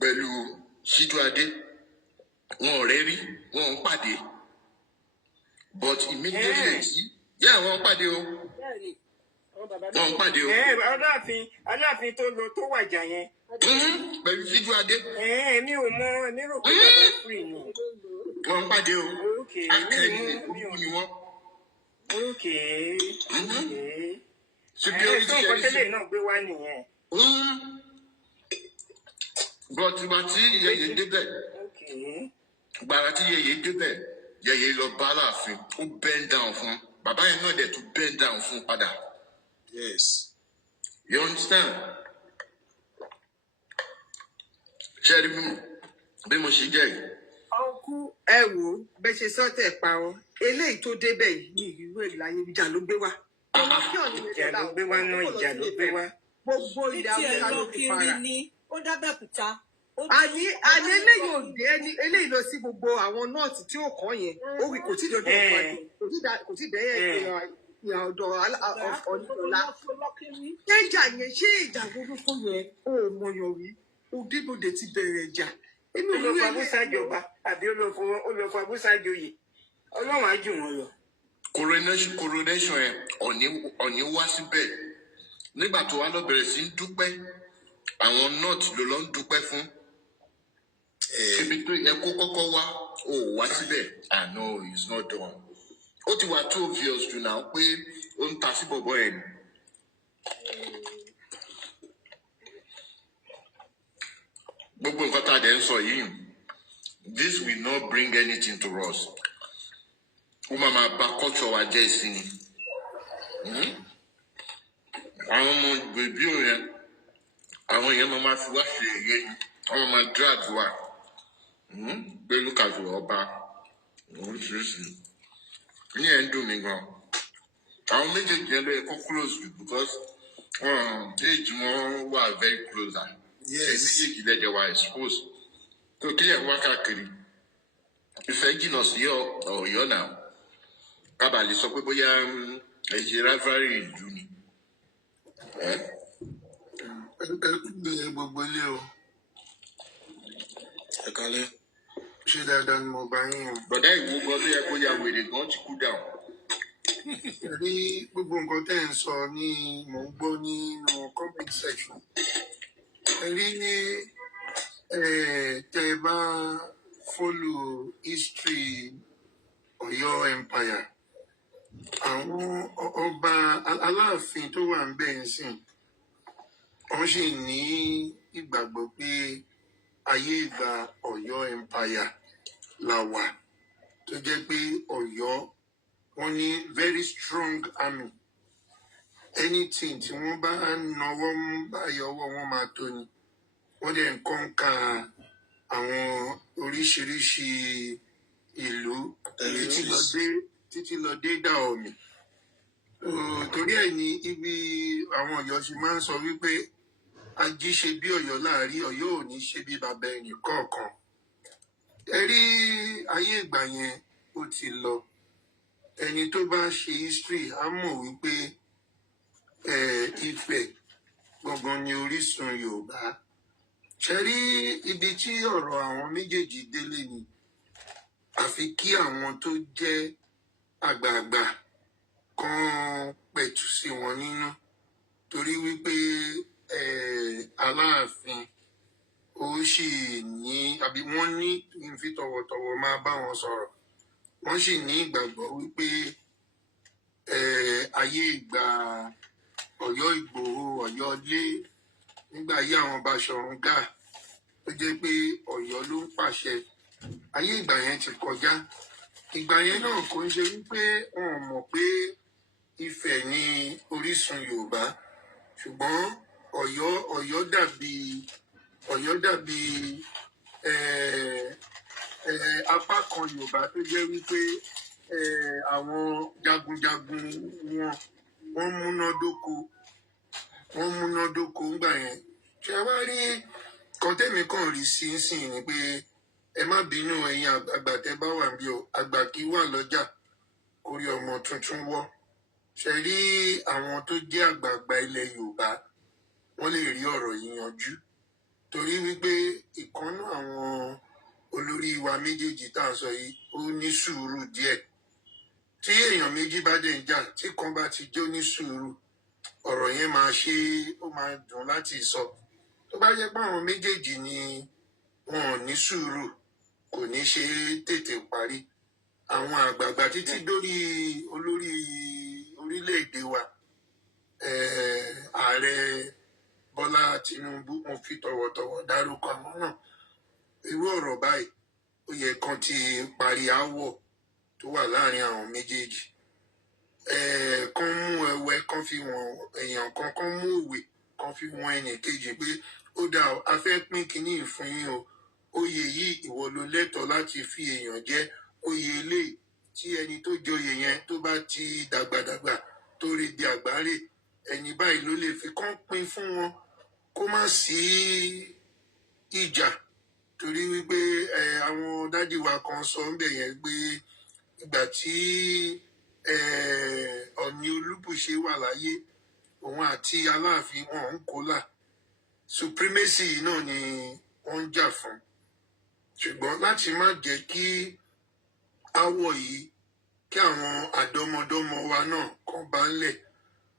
pẹ̀lú Ṣíjú Adé wọn ọ̀rẹ́ rí wọn ń pàdé but immediately yà wọn pàdé o wọn ń pàdé o. Aláàfin tó lọ tó wàjà yẹn. Pẹ̀lú Ṣíjú Adé. Mi ò mọ mi rò pé bàbá free ni. Wọn ń pàdé o akẹ́ni burúkú ni wọ́n. Security tẹ́lẹ̀ náà gbé wá nìyẹn. But ìgbà tí Yẹyẹ débẹ̀ gbàrà tí Yẹyẹ débẹ̀ Yẹyẹ lọ bá Aláàfin ó bend down fún bàbá yẹn náà dẹ̀ tún bend down fún padà. Yes. You understand? Ṣé rí bí mo ṣe jẹ́ yìí? Ọkú ẹ wò ó bẹ ṣe sọtẹ pa ọ eléyìí tó débẹ̀ yìí ní ìlú ìlàyé ìjà ló gbé wá. Ìjà ló gbé wá náà ìjà ló gbé wá. Gbogbo ilẹ̀ Haúsá ló ti para. Ó dábẹ́kúta. Àní eléyìí ò dé eléyìí lọ sí gbogbo àwọn nọ́ọ̀tì tí ó kàn yẹn ó wí kò tí ì dọ̀dọ̀ ọ̀pá kò tí ì dẹ́yẹ ìyá ọ̀dọ̀ ọ̀nìdọ̀lá. Ṣé yẹn ṣé ìjà burúkú yẹn ó mọyàn rí òdìbòdè ti bẹ̀rẹ̀ ìjà. Olùfọ̀ abúṣàjọba àbí olùfọ̀ abúṣàjọyè Ọlọ́run á jù wọ́n lọ. Coronation ẹ̀ Ọ̀ní wá síbẹ̀ nígbà tó wá lọ bẹ̀rẹ̀ sí ń dúpẹ́ àwọn north ló lọ ń dúpẹ́ fún. Ibi tó yẹ kó kọ́kọ́ wá ó wá síbẹ̀ no it's not done. Ó ti wà too obvious jù náà pé ó ń ta sí bọ̀bọ̀ ẹ̀ ni. Gbogbo nǹkan tá a dẹ̀ ń sọ yìí this will not bring anything to us. Ó máa ba culture wa jẹ́ ìsinmi. àwọn ọmọ bèbí ò yẹn àwọn èèyàn máa fi wá ṣe èyẹ àwọn máa drag wa pé lókàtò ọba oríṣiríṣi ní ẹ̀ ń dùn mí gan àwọn méjèèjì yẹn ló yẹ kó close with because age wọn wà very close and méjèèjì lẹ́jẹ̀ wà expose tó kí ẹ̀ wá káàkiri ìfẹ́ jìnnà sí Ọ̀yọ́ náà kábàá lè sọ pé bóyá ẹ̀jẹ̀ rivalry ìlú ni. ẹ kúndé gbogbo ilé o ẹ kálẹ́. ṣé dáadáa ni mo bá yín o. bọ̀dá ìwú gan tó yẹ kó ya wèrè gan ti kú dáhùn. rí gbogbo nǹkan tẹ́ ń sọ ní mò ń gbọ́ nínú comment section. rí tẹ́ ẹ bá follow history Ọ̀yọ́ empire àwọn ọba Aláàfin tó wà ń bẹ̀ ń sìn wọ́n sì ní ìgbàgbọ́ pé ayé ìgbà Ọ̀yọ́ empire la wà tó jẹ́ pé Ọ̀yọ́ wọ́n ní very strong army anything tí wọ́n bá nawọ́ mú báyọ̀ ọwọ́ wọn máa tó ni wọ́n dẹ̀ ń kọ́ńkà àwọn oríṣiríṣi ìlú títí lọ dé Dahomey torí ẹ̀ ní ibi àwọn Ọ̀yọ́ ṣe máa ń sọ wípé ají ṣe bí Ọ̀yọ́ láàrin Ọ̀yọ́ ò ní ṣe bí bàbá ẹnì kọ̀ọ̀kan ẹ rí ayé ìgbà yẹn ó ti lọ ẹni tó bá ṣe history á mọ̀ wípé Ifẹ̀ gbọ̀ngàn ni orísun Yorùbá ṣe rí ibi tí ọ̀rọ̀ àwọn méjèèjì délé ni àfi kí àwọn tó jẹ́ àgbààgbà kan pẹ̀tù sí wọn nínú torí wípé Aláàfin ó sì ní àbí wọ́n ní ìfi tọ̀wọ̀tọ̀wọ̀ máa bá wọn sọ̀rọ̀ wọ́n sì ní ìgbàgbọ́ wípé ayé ìgbà Ọ̀yọ́ Ìgbòho Ọ̀yọ́ lé nígbà ayé àwọn Baṣọ̀run Gáà ó jẹ́ pé Ọ̀yọ́ ló ń pàṣẹ ayé ìgbà yẹn ti kọjá ìgbà yẹn náà kò ń ṣe wípé wọn ò mọ̀ pé Ifẹ̀ ní orísun Yorùbá ṣùgbọ́n Ọ̀yọ́ dàbí apá kan Yorùbá tó jẹ́ wípé àwọn jagunjagun wọ́n múnádóko ńgbà yẹn ṣé wá rí kọ́ńtẹ́mì kan rí sí ni pé ẹ má bínú ẹ̀yin àgbà tẹ́ bá wà bí o àgbà kì í wà lọ́jà kórí ọmọ tuntun wọ́ ṣe rí àwọn tó jẹ́ àgbààgbà ilẹ̀ Yorùbá wọ́n lè rí ọ̀rọ̀ yìí yanjú torí wípé ìkànnú àwọn olórí wa méjèèjì tá a sọ yìí ó ní sùúrù díẹ̀ tí èèyàn méjì bá dẹ̀ ń jà tí kan bá ti jó ní sùúrù ọ̀rọ̀ yẹn ó máa dùn láti sọ tó bá jẹ́ pé àwọn méjèèjì ni wọn ò ní sùúrù kò ní ṣe tètè parí àwọn àgbààgbà títí dórí olórí orílẹ̀-èdè wa ààrẹ Bọ́lá Tinubu mo fi tọ̀wọ̀tọ̀wọ̀ dárúkọ àwọn náà irú ọ̀rọ̀ báyìí ó yẹ kán ti parí aáwọ̀ tó wà láàrin àwọn méjèèjì kán mú ẹwẹ́ kán fi wọn èèyàn kán mú òwe kán fi wọn ẹnì kejì pé ó dà a fẹ́ pín kínní fún yín o oyè yìí ìwọ ló lẹ́tọ̀ọ́ láti fi èèyàn jẹ oyè eléyìí tí ẹni tó joyè yẹn tó bá ti dàgbàdàgbà tó rí di àgbáre ẹni báyìí ló lè fi kán pín fún wọn kó má sí ìjà torí wípé àwọn dádì wa kan sọ ń bẹ̀ yẹn pé ìgbà tí Ọọ̀ni Olúbùṣe wà láyé òun àti Aláàfin wọn ń kólà supremacy náà ni wọ́n ń jà fún ṣùgbọ́n láti má jẹ́ kí aáwọ̀ yìí kí àwọn àdọ́mọdọ́mọ wa náà kàn bá ń lẹ̀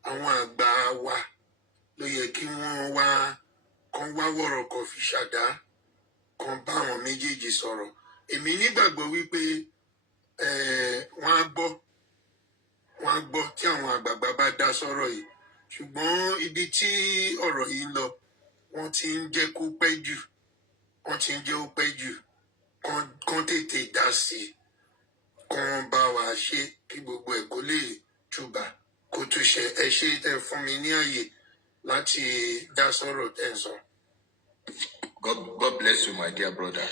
àwọn àgbà wa ló yẹ kí wọ́n wá wọ̀rọ̀kọ̀ fi ṣàdá kan bá àwọn méjèèjì sọ̀rọ̀ èmi nígbàgbọ́ wípé wọ́n á gbọ́ tí àwọn àgbààgbà bá dá sọ̀rọ̀ yìí ṣùgbọ́n ibi tí ọ̀rọ̀ yìí lọ wọ́n ti ń jẹ́ kó pẹ́ jù kán tètè dá sí i kán bá wa ṣe kí gbogbo ẹ̀ kó lè túbà kó tó àtúnṣe ẹ ṣe tẹ́ fún mi ní àyè láti dá sọ̀rọ̀ tẹ́ sọ. God bless you, my dear brother.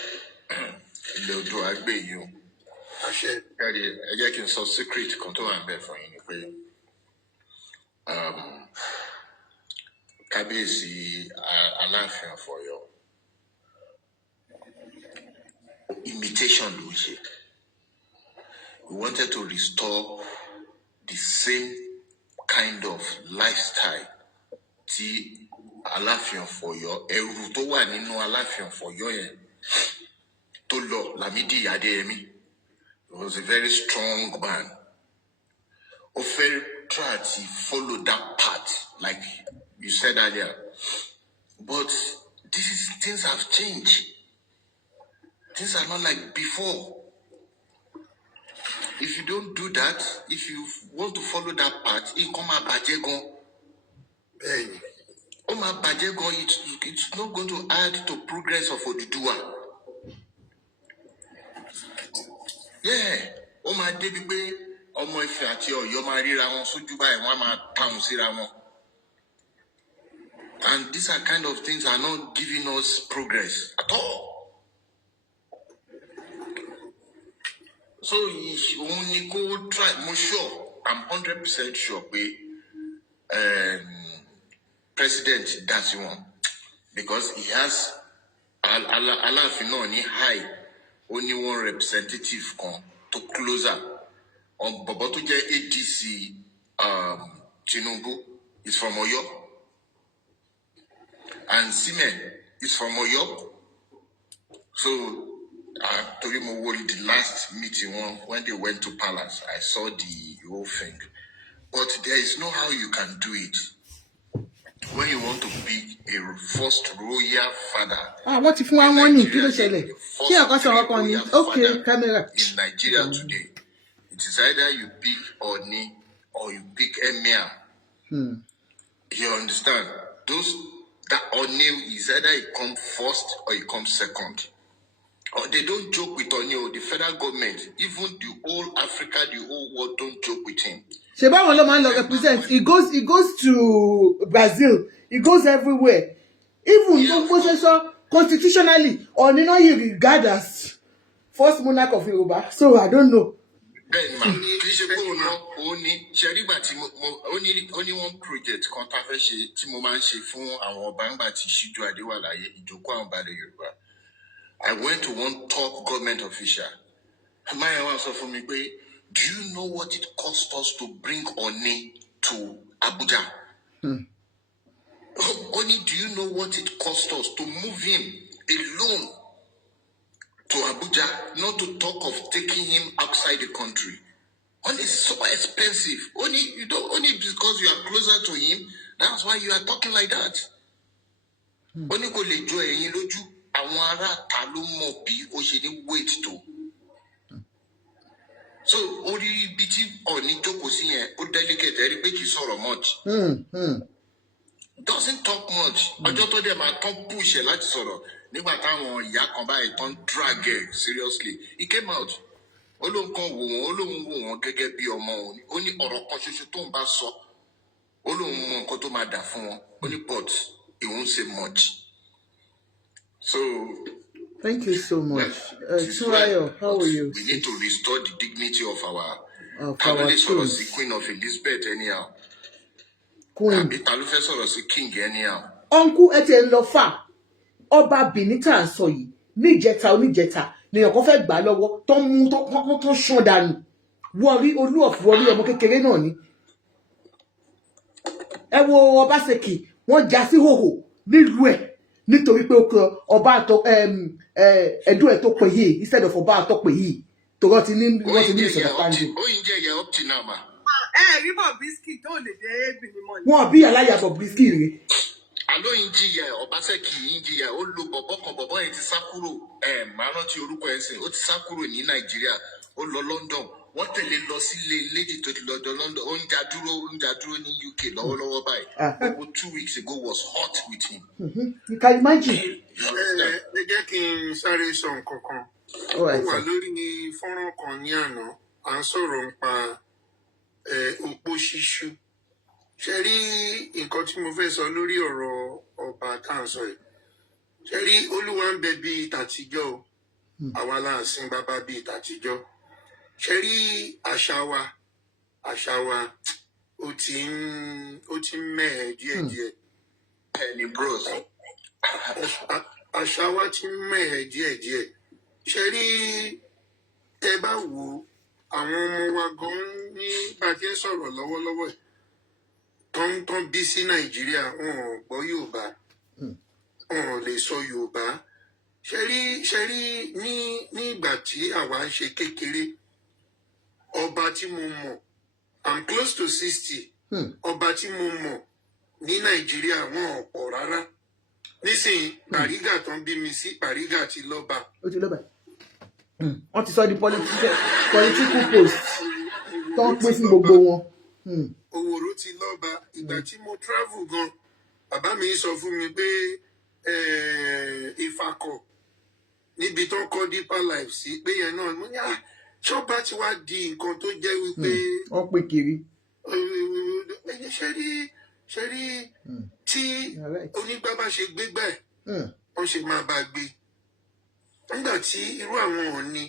Ilé odò àgbè yìí o. Àṣẹ. Ẹ jẹ́ kí n sọ secret kan tó wà ń bẹ̀ fún yín ni pé kábíyèsí Aláàfin of Ọ̀yọ́ imitation ló ń ṣe. We wanted to restore the same kind of lifestyle tí Aláàfin of Ọ̀yọ́ ẹrù tó wà nínú Aláàfin of Ọ̀yọ́ yẹn tó lọ Lámídì Adéyẹmí. He was a very strong man. Ofer tried to follow that path, like you said earlier. But things have changed. Things are not like before. If you don't do that, if you want to follow that path, it's not going to add to progress of Oduduwa. Yeah, máa débi pé ọmọ Ifẹ̀ àti Ọ̀yọ́ máa ríra wọn sójú báyìí wọ́n máa táwọn síra wọn. And these are kind of things are not giving us progress at all. So òun ni kó try, mo sure, I'm 100% sure pé President dá sí wọn because he has Aláàfin náà ní high. Only one representative come to closer. Bọ̀bọ̀ tó jẹ́ ADC Tinubu is from Oyo. And Simen is from Oyo. So, torí mo wo the last meeting when they went to Palace, I saw the whole thing. But there is no how you can do it. When you want to be a first royal father. What if one morning kilo ṣẹlẹ̀? Ṣé àkọsọ ọkọ ni? Okay, camera. In Nigeria today, it is either you pick Oni or you pick Emir. You understand? That Oni is either he come first or he come second. Or they don't joke with Oni or the federal government. Even the whole Africa, the whole world don't joke with him. Sheba Woloman represents. He goes to Brazil. He goes everywhere. Even though constitutionally, Oni no you regard as first monarch of Yoruba. So I don't know. Only one project I went to one top government official. Do you know what it cost us to bring Oni to Abuja? Oni, do you know what it cost us to move him alone to Abuja, not to talk of taking him outside the country? Oni is so expensive. Only because you are closer to him, that's why you are talking like that. Oni ko le jo eyin loju, àwọn ará ta ló mọ̀ bí ó ṣe ní wait to. So ori biti Oni jókòó sí yẹn, ó delicate, ẹ rí pé kì í sọ̀rọ̀ much. Doesn't talk much. Ọjọ́ tó dẹ̀ máa tán push ẹ̀ láti sọ̀rọ̀ nígbà táwọn ìyá kan báyìí tán drag ẹ̀ seriously. He came out. Ó lóun kan wò wọ́n gẹ́gẹ́ bí ọmọ òun. Ó ní ọ̀rọ̀ kan ṣoṣo tó ń bá sọ. Ó lóun mọ nǹkan tó máa dà fún wọn. Ó ní but he won't say much. So thank you so much. Surayo, how are you? We need to restore the dignity of our queen. Queen of Elizabeth anyhow. Queen. King anyhow. Uncle ete ń lọ fà. Ọba Benin tá sọ yìí. Oníjẹta ni ọkọ fẹ́ gbà lọ́wọ́ tó mú tó ṣán dànù. Worry Olú of Worry ọmọ kékeré náà ni. Ẹ wo Obaseki, wọ́n já sí hòhò nílùú ẹ̀ nítorí pé ó kọ ọba àtọ ẹdún ẹ̀ tó pè yìí instead of ọba àtọ pè yìí. Toro ti ní wọ́n ti ní misunderstanding. Ó ń jẹ́ ya up to now ma. Rí Bobrisky tó lè dé Benin mọ́ ni. Wọ́n bí aláya Bobrisky rè. Àló yín jìyà Obaseki yín jìyà ó lo bọ̀bọ̀ yẹn ti sá kúrò máa rántí orúkọ ẹ̀ sìn ó ti sá kúrò ní Nàìjíríà ó lọ London wọ́n tẹ̀lé lọ sílé lady tó ti lọ́dọ̀ London ó ń jà dúró ní UK lọ́wọ́lọ́wọ́ báyìí gbogbo 2 weeks ago was hot with him. You can imagine. Ẹ jẹ́ kí n sáré sọ nǹkan kan. Ó wà lórí fọ́nrán kan ní àná à ń sọ̀rọ̀ nípa òpó ṣíṣú ṣe rí nǹkan tí mo fẹ́ sọ lórí ọ̀rọ̀ ọba tá à ń sọ yìí ṣe rí olúwa ń bẹ bíi tàtijọ́ o àwa láàsìn bàbá bíi tàtijọ́ ṣe rí àṣà wa ó ti ń mẹ́ẹ̀ díẹ̀díẹ̀ ẹni bros àṣà wa ti ń mẹ́ẹ̀ díẹ̀díẹ̀ ṣe rí tẹ bá wò àwọn ọmọ wa gan ní bá a ti ń sọ̀rọ̀ lọ́wọ́lọ́wọ́ tán bí sí nàìjíríà wọn ò gbọ́ yorùbá wọn ò lè sọ yorùbá ṣe rí ní ìgbà tí àwa ń ṣe kékeré ọba tí mo mọ̀ I'm close to 60 ọba tí mo mọ̀ ní nàìjíríà wọn ò pọ̀ rárá nísìnyí Bàrígà tán bí mi sí Bàrígà ti lọ́ba. Ó ti lọ́ba wọ́n ti sọ di political post tó ń pín sí gbogbo wọn. Òwòrò ti lọ́ba ìgbà tí mo travel gan bàbá mi sọ fún mi pé Ìfakọ̀ níbi tó ń kọ́ Deeper Life sí pé yẹn náà mo ní ṣọ́ba ti wá di nǹkan tó jẹ́ wípé wọ́n pín kiri. ṣe rí tí onígbà bá ṣe gbégbá ẹ̀ wọ́n ṣe máa bá gbé nígbà tí irú àwọn Ọọ̀ni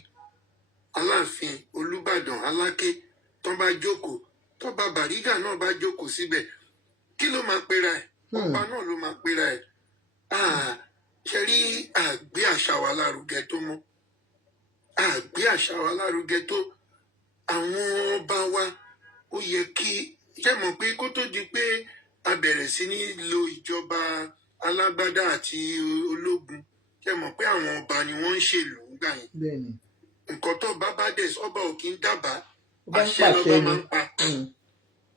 Aláàfin Olúbàdàn Aláké tó bá jókòó tọ́ba Bàrígà náà bá jókòó síbẹ̀ kí ló máa pera ẹ̀ ọba náà ló máa pera ẹ̀ ṣe rí àgbé àṣà wa lárugẹ tó mọ́ àgbé àṣà wa lárugẹ tó àwọn ọba wa ó yẹ kí ṣe mọ̀ pé kó tó di pé a bẹ̀rẹ̀ sí ní lo ìjọba alágbádá àti ológun ṣe mọ̀ pé àwọn ọba ni wọ́n ń ṣèlú gbà yẹn nǹkan tó bá dẹ̀ ọba ò kí ń dábàá àṣẹ lọ́ba máa ń pa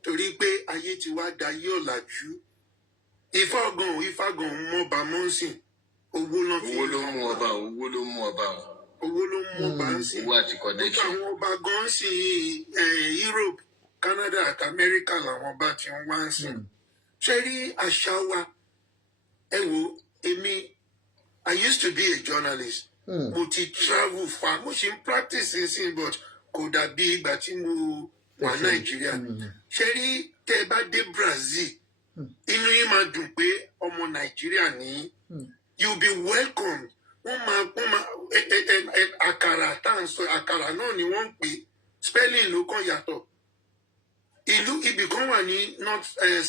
torí pé ayé ti wá dayé ọ̀làjú Ifágan mọba mọ́sìn owó ló mú ọba ń sìn owó àti connection àwọn ọba gan sí Europe Canada àti America làwọn ọba ti ń wá ń sìn ṣe rí àṣà wa ẹ wo èmi I used to be a journalist mo ti travel far mo ṣe ń practice nsìn but kò dàbí ìgbà tí mo wà Nàìjíríà ṣe rí tẹ́ bá dé Brazil inú yín máa dùn pé ọmọ Nàìjíríà ní you be welcome wọ́n máa àkàrà tá à ń sọ àkàrà náà ni wọ́n ń pè spelling ló kàn yàtọ̀ ìlú ibì kan wà ní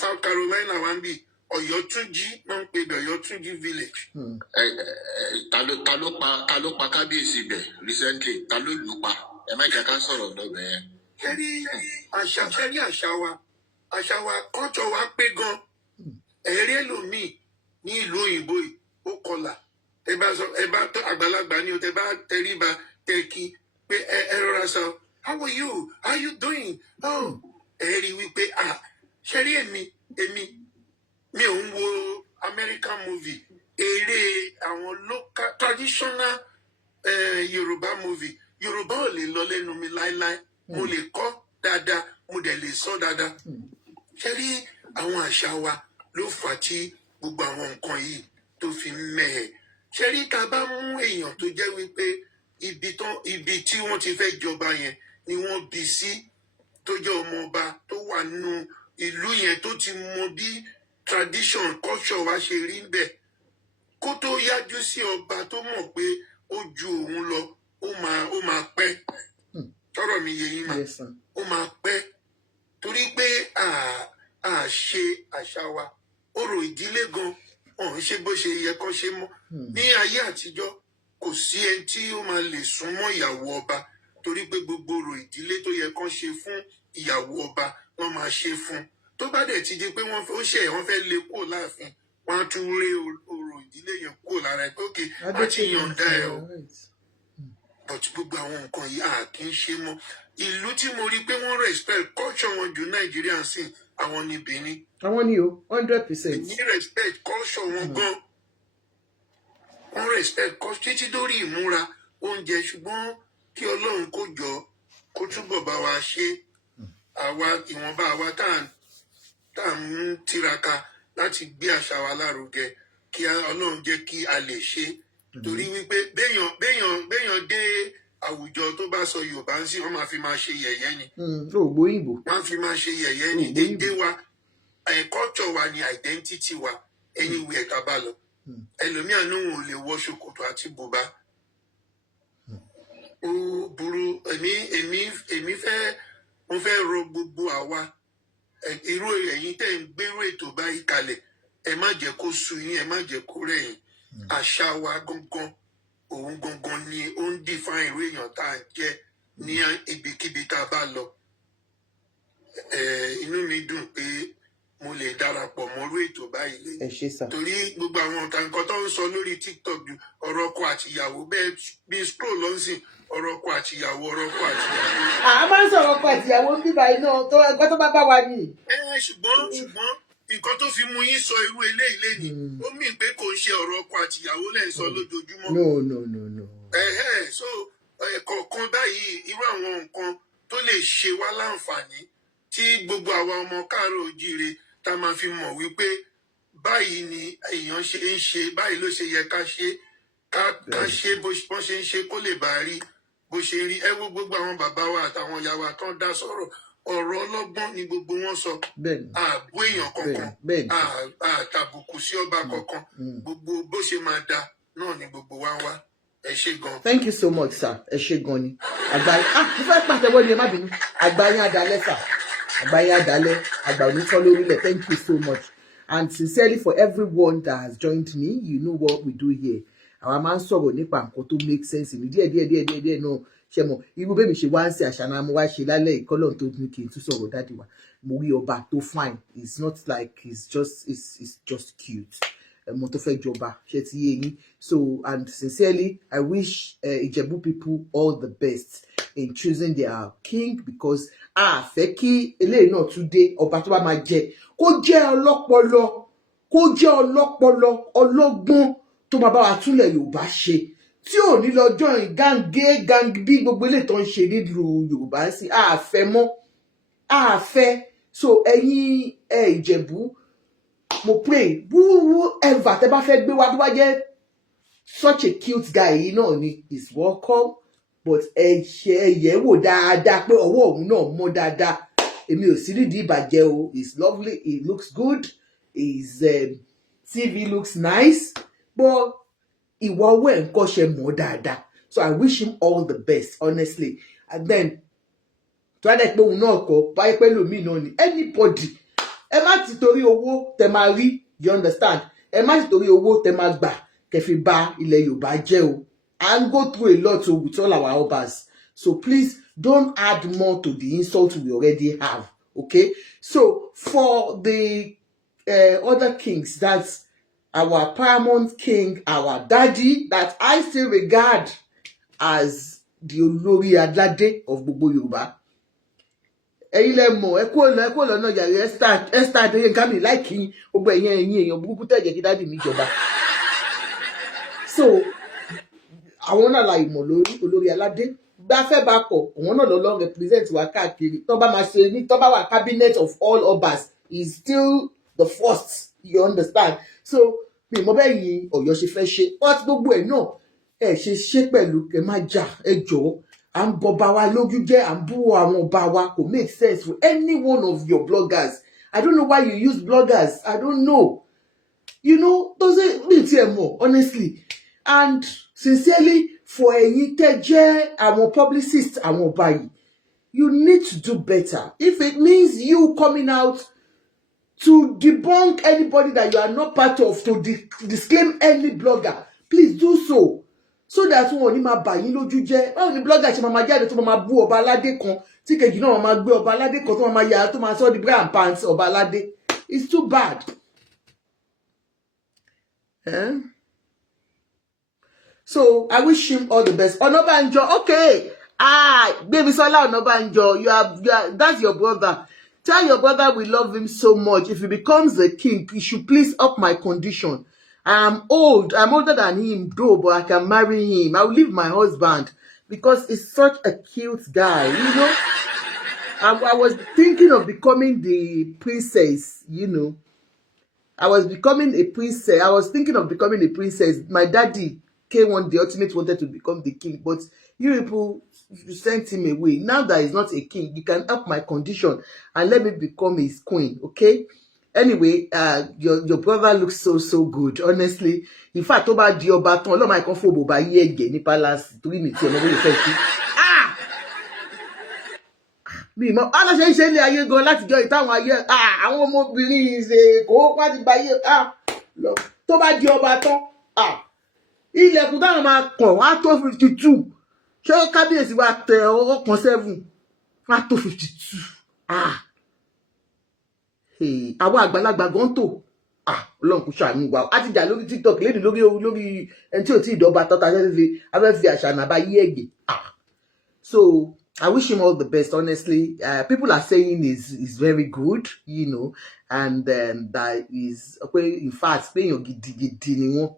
South Carolina wà ń bì Ọ̀yọ́túnjí náà ń pè bẹ̀ Ọ̀yọ́túnjí village. ta ló pa kábíyèsí ibẹ̀ recently ta ló lù pa ẹ má jẹ́ ká sọ̀rọ̀ lọ́bẹ̀ yẹn. ṣẹ́rí àṣà wa culture wa pé gan ẹ̀rí ẹlòmíì ní ìlú òyìnbó yìí ó kọlà ẹ bá tó àgbàlagbà ni o tẹ bá tẹríba tẹkí pé ẹ rọra sọ how are you doing ẹ rí wípé ṣẹ́rí èmi mi ò ń wo American movie eré àwọn local traditional Yorùbá movie Yorùbá ò lè lọ lẹ́nu mi láéláé mo lè kọ́ dáadáa mo dẹ̀ lè sọ dáadáa ṣe rí àwọn àṣà wa ló fà á tí gbogbo àwọn nǹkan yìí tó fi mẹ́ẹ̀ ṣe rí tá a bá mú èèyàn tó jẹ́ wípé ibi tí wọ́n ti fẹ́ jọba yẹn ni wọ́n bí sí tó jẹ́ ọmọ ọba tó wà nínú ìlú yẹn tó ti mọ bí tradition culture wa ṣe rí bẹ́ẹ̀ kó tó yájú sí ọba tó mọ̀ pé ó ju òun lọ ó máa pẹ́ tọrọ mi yẹ yín mà ó máa pẹ́ torí pé a ṣe àṣà wa orò ìdílé gan ọ̀hún ṣe bó ṣe yẹ kó ṣe mọ́ ní ayé àtijọ́ kò sí ẹni tí ó máa lè súnmọ́ ìyàwó ọba torí pé gbogbo orò ìdílé tó yẹ kó ṣe fún ìyàwó ọba wọ́n máa ṣe fún tó bá dẹ̀ ti di pé wọ́n fẹ́ lé kúrò láàfin wọ́n á tún ré orò ìdílé yẹn kúrò lára ẹ̀ pé òkè àti yọ̀ǹda ẹ̀ o but gbogbo àwọn nǹkan yìí kì í ṣe mọ́ ìlú tí mo rí pé wọ́n respect culture wọn ju Nàìjíríà sí àwọn ní Benin. àwọn ni o 100%. ní respect culture wọn gan wọ́n respect culture títí dórí ìmúra oúnjẹ ṣùgbọ́n kí Ọlọ́run kó jọ kó túbọ̀ bá wa ṣe àwa ìwọ̀nba àwa tá à ń tiraka láti gbé àṣà wa lárugẹ kí Ọlọ́run jẹ́ kí a lè ṣe torí wípé béèyàn dé àwùjọ tó bá sọ Yorùbá ń sìn wọ́n máa fi máa ṣe yẹ̀yẹ́ ni. ògbóyìnbó. wọ́n á fi máa ṣe yẹ̀yẹ́ ni dédé wa culture wa ni identity wa anywhere tá bá lọ. Ẹlòmíà náà ò lè wọ ṣòkòtò àti bùbá. Ó burú èmi mo fẹ́ rọ gbogbo àwa irú ẹ̀yin tẹ́ ń gbérú ètò báyìí kalẹ̀ ẹ má jẹ́ kó sú yín ẹ má jẹ́ kó rẹ̀ yín. Àṣà wa gangan òun gangan ni ó ń define irú èèyàn tá à ń jẹ́ ní ibikíbi tá a bá lọ. Inú mi dùn pé mo lè darapọ̀ mọ́rú ètò báyìí lẹ́yìn. Torí gbogbo àwọn nǹkan tó ń sọ lórí TikTok ju ọ̀rọ̀ ọkọ àtìyàwó bẹ́ẹ̀ bí scroll lọ́sìn ọ̀rọ̀ ọkọ àtìyàwó. A máa ń sọ̀rọ̀ ọkọ àtìyàwó ń bíbá iná tó ẹgbẹ́ tó bá bá wa ní. Ṣùgbọ́n nǹkan tó fi mú yín sọ irú eléyìí lẹ́yìn ó mì pé kò ń ṣe ọ̀rọ̀ ọkọ àtìyàwó lẹ́ ń sọ lójoojúmọ́. No. So kọ̀ọ̀kan báyìí irú àwọn nǹkan tó lè ṣe wá láǹfààní tí gbogbo àwa ọmọ káàárọ̀ oòjíire tá a máa fi mọ̀ wípé báyìí ni èèyàn ṣe ń ṣe báyìí ló ṣe yẹ ká ṣe bó ṣe ń ṣe kó lè bá rí bó ṣe rí. Ẹ wo gbogbo àwọn bàbá wa àtàwọn ìyá wa tán dá sọ̀rọ̀ ọ̀rọ̀ ọlọ́gbọ́n ni gbogbo wọn sọ. Àbú èèyàn kankan àtàbùkù sí ọba kankan gbogbo bó ṣe máa da náà ni gbogbo wa ń wá. Ẹ ṣé gan. Thank you so much sir. Ẹ ṣé gan ni. Àgbáyé mo fẹ́ pàtẹ́wọ́ ni ẹ má bínú. Àgbáyé adalẹ́ sir. Àgbáyé adalẹ́ àgbà onítọ́ lórílẹ̀. Thank you so much. And sincerely for everyone that has joined me, you know what we do here. Àwa máa ń sọ̀rọ̀ nípa nǹkan tó make sense ní díẹ̀ náà ṣe mọ̀ irú bẹ́ẹ̀ mi ṣe wá ń ṣe àṣàna mo wá ṣe lálẹ́ ìkọ́lọ̀ tó ní kí n tún sọ̀rọ̀ dáàdì wa mo rí ọba tó fine it's not like it's just cute mo tó fẹ́ jọba ṣe ti yé yín so and sincerely I wish Ijebu people all the best in choosing their king because a fẹ́ kí eléyìí náà tún dé ọba tó bá máa jẹ kó jẹ́ ọlọ́pọlọ ọlọ́gbọ́n tó máa bá wa túnlẹ̀ Yorùbá ṣe tí ò ní lọ join gang bí gbogbo ilé tó ń ṣe nílùú Yorùbá sí àfẹ́ mọ́ àfẹ́ so ẹ̀yin Ìjẹ̀bú mo pray whoever tẹ́ bá fẹ́ gbé wá tó bá jẹ́ such a cute guy yìí náà ni is welcome but ẹ̀yẹ̀ wò dáadáa pé ọwọ́ òun náà mọ́ dáadáa èmi ò sí nídìí ìbàjẹ́ o it's lovely it looks good his TV looks nice but ìwà owó ẹ̀ ń kọ́ṣẹ́ mọ́ dáadáa so I wish him all the best honestly and then tó wá dẹ̀ pé òun náà kọ́ báyìí pẹ́ lómi náà ni anybody ẹ má ti torí owó tẹ máa rí you understand ẹ má ti torí owó tẹ máa gbà kẹfì bà ilẹ̀ Yorùbá jẹ́ o and go through a lot with all our Abass so please don't add more to the insult we already have okay so for the other kings that's our paramount king, our daddy, that I still regard as the Olórí Aládé of gbogbo Yorùbá. Ẹ̀yin lẹ mọ̀, ẹ kúrò lọ́nà yàrá Esther Adéyínká mi láìkí gbogbo ẹ̀yin èèyàn burúkú tẹ̀ jẹ́ kí dáàdì mi jọba. So, àwọn náà la ìmọ̀ lórí Olórí Aládé. Bá fẹ́ bá kọ̀, àwọn náà lọ represent wa káàkiri. Tó bá máa ṣe ní tó bá wà cabinet of all Abass is still the first, you understand? So, mi mo bẹ́ẹ̀ yín Ọ̀yọ́ ṣe fẹ́ ṣe but gbogbo ẹ̀ náà ẹ ṣe pẹ̀lú ẹ má jà ẹ jọ̀ọ́ à ń bọba wa lójú jẹ́ à ń bú àwọn ọba wa kò make sense for any one of your bloggers I don't know why you use bloggers I don't know you know doesn't mean ti ẹ mọ̀ honestly and sincerely for ẹ̀yin tẹ́ jẹ́ àwọn publicists àwọn ọba yìí you need to do better if it means you coming out to debunk anybody that you are not part of, to disclaim any blogger, please do so that wọn ò ní máa bà yín lójú jẹ́. Báwo ni blogger ṣe máa jáde tó máa bú ọba aládé kan tí kejì náà máa gbé ọba aládé kan tó máa yára tó máa sọ di brown pants ọba aládé. It's too bad. So I wish him all the best. Ọ̀nàbànjọ, okay. Gbémisọ́lá Ọ̀nàbànjọ, you are that's your brother. Tell your brother we love him so much. If he becomes the king, he should please up my condition. I'm older than him though, but I can marry him. I will leave my husband because he's such a cute guy, you know. I was thinking of becoming the princess, you know. I was thinking of becoming a princess. My daddy K1, the ultimate, wanted to become the king, but you people, you sent him away. Now that he's not a king, you can up my condition and let me become his queen, okay? Anyway, your brother looks so good, honestly. In fact, tó bá di ọba tán, Ọlọ́run máa kàn fún òbò bá yí ẹ̀gẹ̀ ní palace torí mi tí ẹ mọ bó lè fẹ́ sí. Mi mọ aláṣẹ ń ṣe ilé ayé gan látijọ́ ìtàwọn ayé àwọn ọmọbìnrin ṣe kó wá ti bá yé tó bá di ọba tán ilẹ̀kùn táwọn máa kàn wá tó 52 ṣé kábíyèsí wa tẹ ọwọ́ kan 7 wá tó 52 àwọn àgbàlagbà gan tó Ọlọ́run kò ṣàánú wa á ti jà lórí TikTok lẹ́nu lórí ẹni tí ò tí ì dọ́gba tọ́ta afẹ́fẹ́ àṣà nàbá yí ẹ̀gẹ̀ so I wish him all the best, honestly. People are saying is very good, you know, and that is, in fact, playing your gidi,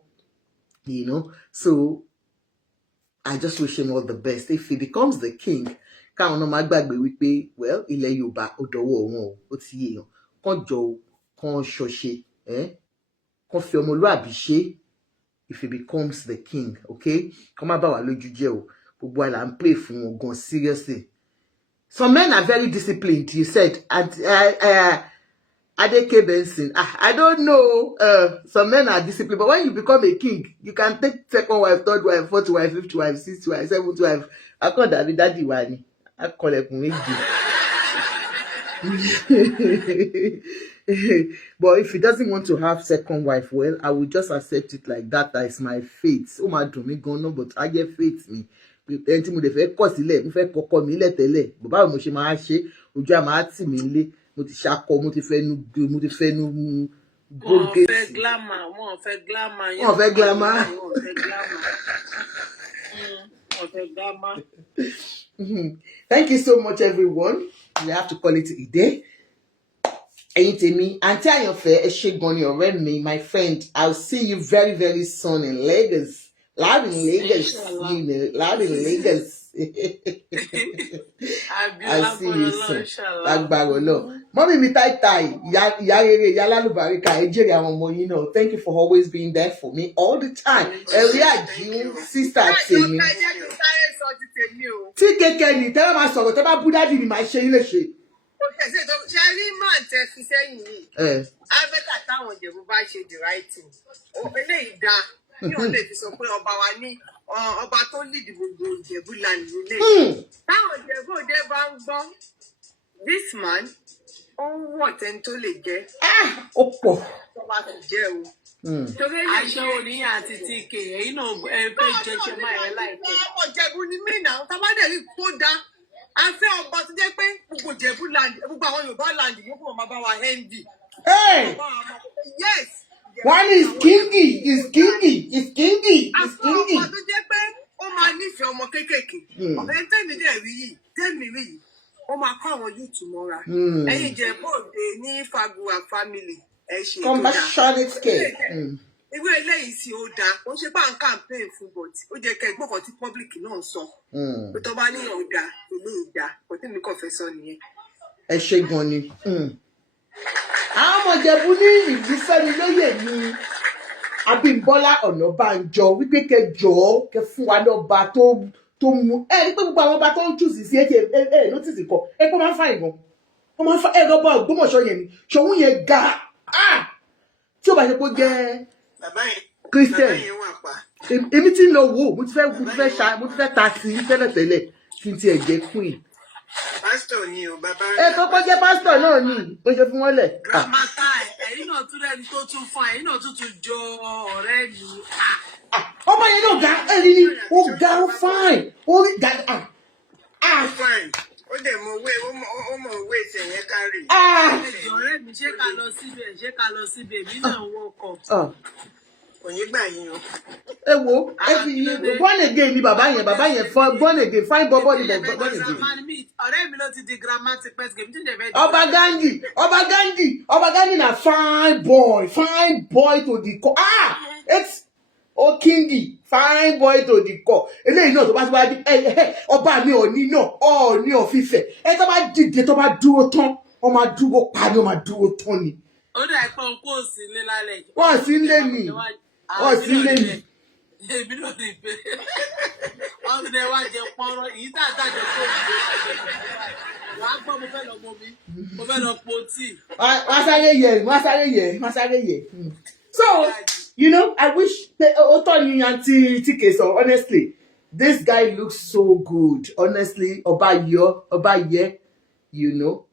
you know. So I just wish him all the best. If he becomes the king, well, ilẹ̀ Yorùbá ó dọwọ́ wọn ó ti yé yan. Kàn jọ kàn ṣọṣe, kàn fi ọmọlúàbí ṣe. If he becomes the king, okay? Kàn má bà wá lójú jẹ́ o. Gbogbo àlà ń pray fún wọn gan seriously. Some men are very disciplined, you said. And Adeke Benson. I don't know. Some men are disciplined, but when you become a king, you can take second wife, third wife, fourth wife, fifth wife, sixth wife, seventh wife. I call that daddy wani. I call it Meji. But if he doesn't want to have second wife, well, I will just accept it like that. That is my fate. Oh my do me go no, but I get fate me. Ẹni tí mo dẹ̀ fẹ́ kọ̀ sílẹ̀ mo fẹ́ kọ́kọ́ mi lẹ̀ tẹ́lẹ̀ bàbá mo ṣe máa ṣe ojú àmà á tì mí lé mo ti ṣakọ mo ti fẹ́ nu wọ́n fẹ́ glamour. Thank you so much, everyone. We have to call it a day. Ẹ̀yin tèmi àǹtí àyànfẹ́ ẹ ṣé gan ni ọ̀rẹ́ mi, my friend. I'll see you very very soon in Lagos. Loud in Lagos, you know, loud in Lagos. I'll see you soon. Lágbára Ọlọ́run. Mommy mi tai, ìyá rere, ìyá lálùbáríkà, ẹ jèrè àwọn ọmọ yín náà. Thank you for always being there for me all the time. Ẹ̀rí àjíhun, sister tèmi. Tí kékeré ni, tẹ́lẹ̀ máa sọ̀rọ̀, tẹ́ bá bú dádì mi, máa ṣe yín léṣe. Ṣé rí máa tẹ fi sẹ́yìn yìí? Abẹ́tà táwọn Ìjẹ̀bú bá ṣe the right thing. Eléyìí dáa. Ní wọ́n lè fi sọ pé ọba wa ní ọba tó lead gbogbo Ìjẹ̀bú land nílé. Táwọn Ìjẹ̀bú òde bá ń gbọ́ this man ó ń wọ̀ tẹ́ni tó lè jẹ́. Ó pọ̀. Ọba tó jẹ́ o. Aṣọ oníyàn àti TK èyí náà fẹ́ jẹjẹ máa yẹn láìpẹ́. Ọmọ Ìjẹ̀bú ni mí náà tábàdẹ̀ rí kó dá. A fẹ́ ọba tó jẹ́ pé gbogbo Ìjẹ̀bú land gbogbo àwọn Yorùbá land yóò fún ọmọ bá wa hendi. Yes. One is kingy, is kingy, is kingy, is kingy. Ọmọ tó jẹ́ pé ó máa nífẹ̀ẹ́ ọmọ kéékèèké. Ọ̀rẹ́ tẹ́mi dẹ̀ rí yìí, tẹ́mi rí yìí, ó máa kọ́ àwọn yúùtù mọ́ra. Ẹ̀yin Ìjẹ̀bú Òde ní Faguwa family ẹ̀ ṣe ìjọba. Compassionate care. Ìwé eléyìí sì ó dáa, ó ṣe bá ń campaign fún bọ̀tì, ó jẹ́ kẹ́ gbọ́kàn tí public náà sọ. Pé tó bá níyàn ó dáa, ìlú ìdá, kò tí mi kàn fẹ́ sọ nìyẹn. Ẹ ṣé gan ni. Àwọn ọmọ Ìjẹ̀bú ní ìlú Fẹ́mi lóyè ní Abímbọ́lá Ọ̀nàbánjọ wípé kẹjọ kẹ fún wa lọ́ba tó mú ẹ ní pé gbogbo àwọn ọba tó ń jù sí ẹ notice kọ ẹ pé máa ń fa ìbọn wọn máa ń fa ẹ lọ́ba Ògbómọ̀ṣọ́ yẹn ni Ṣọ̀ún yẹn ga tí ó bá ṣe kó jẹ́ Christian èmi tí ń lọ wò mo ti fẹ́ ta sí tẹ́lẹ̀tẹ́lẹ̀ kí n tiẹ̀ jẹ́ queen. Pásítọ̀ ni o, bàbá rẹ̀. Ẹ kọ́kọ́ jẹ́ pásítọ̀ náà ni, ó ṣe fún wọn lẹ̀. Gramata ẹ̀yin náà tún rẹ́ni tó tún fún ẹ̀yin náà tún jọ ọ̀rẹ́ mi. Ọmọ yẹn náà ga ẹ̀rí ni, ó ga ó fine, ó rí ga fine, ó dẹ̀ mọ owó ìṣẹ̀ yẹn kárí. Ọ̀rẹ́ mi ṣé ká lọ síbẹ̀, èmi náà wọkọ̀. Òyìn gbà yín o. Ẹ wo, ẹ fi born again ni bàbá yẹn born again fine bọ́bọ́ ni born again. Ọ̀rẹ́ mi ló ti di grandma ti pẹ́ gèmí tí ìjẹ̀bẹ̀. Ọba Gandhi na fine boy to the core. It's Kingi, fine boy to the core. Eléyìí náà tó bá ti wá di ọba mi Ọ̀ọ̀ni náà Ọ̀ọ̀ni of Ifẹ̀. Ẹ tó bá dìde tó bá dúró tán, ó máa dúró pa ni ó máa dúró tán ni. Ó dà pé òun kò sí ilé lálẹ́ yìí. Wọ́n sí ilé ni. Èmi náà lè bẹ̀rẹ̀. ọ̀gẹ̀dẹ̀ wa jẹ pọ́nrọ́ èyí tá a dájọ́ tó wàá gbọ́ mo fẹ́ lọ mọ mi mo fẹ́ lọ po tíì. wọ́n sáré yẹ. So you know, I wish Otoni Auntie TK, so honestly this guy looks so good, honestly. Obaye, you know,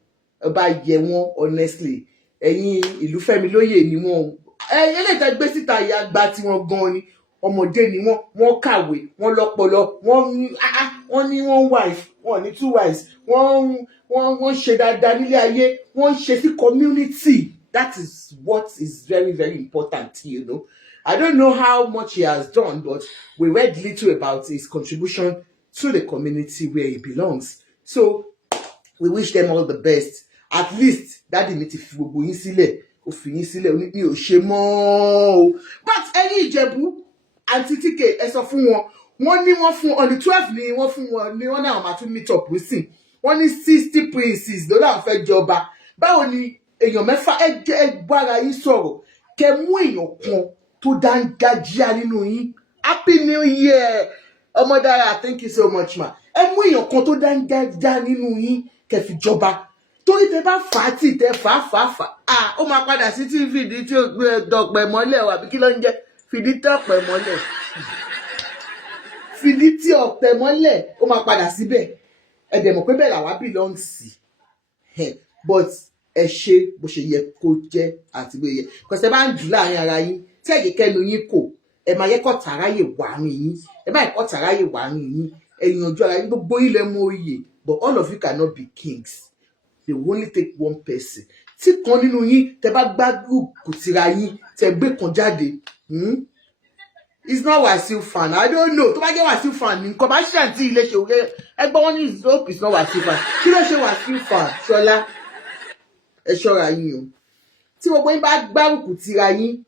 Obaye won, honestly. Ẹ̀yin ìlú Fẹ́mi lóyè ni wọ́n. Eléta gbé síta ìyá gba tí wọ́n gan ni. Ọmọdé ni wọ́n kàwé, wọ́n lọ́pọlọ, wọ́n ní one wife, wọ́n ní two wives, wọ́n ṣe dáadáa nílé ayé, wọ́n ṣe sí community. That is what is very, very important, you know. I don't know how much he has done, but we read little about his contribution to the community where he belongs. So we wish them all the best. At least daddy mi ti fi gbogbo yín sílẹ̀, ó fi yín sílẹ̀, ó ní mi ò ṣe mọ́. But ẹ̀yin Ìjẹ̀bú Auntie TK ẹ sọ fún wọn, wọ́n ní wọ́n fún on the 12th ni wọ́n fún wọn ní wọ́n náà máa tún meet up nísìn. Wọ́n ní 60 princes ló láwọn fẹ́ jọba. Báwo ni èèyàn mẹ́fà ẹ gbára yín sọ̀rọ̀ kẹ́ mú èèyàn kan tó dángájíá nínú yín. Happy New Year ọmọ Dára, thank you so much ma. Ẹ mú èèyàn kan tó dángájíá nínú yín kẹ́ fi jọba. Torí tẹ́ bá fà á tì tẹ́ fà á ó máa padà sí TV tí ó gbé dọ̀pẹ̀ mọ́lẹ̀ o àbí kí ló ń jẹ́ fìdí tọ̀pẹ̀ mọ́lẹ̀. Fìdí tí ọ̀pẹ̀ mọ́lẹ̀ ó máa padà síbẹ̀. Ẹ dẹ̀ mọ̀ pé bẹ́ẹ̀ làwa belong sí. But ẹ ṣe bó ṣe yẹ kó jẹ́ àti bó yẹ. Kọ̀sẹ̀ bá ń jù láàrin ara yín tí ẹ̀yẹ kẹ́nu yín kò ẹ máa yẹ kọ́ tàráyè wàárín yín. Ẹ máa kọ́ tàráyè wàárín yín. Ẹ̀yin ojú ara yín gbogbo yín lẹ mọ oyè, but all of you cannot be kings. They will only take one person. Tí kan nínú yín tẹ́ bá gbárùkù tira yín tẹ́ gbé kan jáde. It's not Wasiu fan. I don't know. Tó bá jẹ́ Wasiu fan ni nǹkan bá ṣe àǹtí ilé ṣe òkè. Ẹgbọ́n wọn ní hope is not Wasiu fan. Kí ló ṣe Wasiu fan? Ṣọlá ẹ ṣọ́ra yín o. Tí gbogbo yín bá gbárùkù tira yín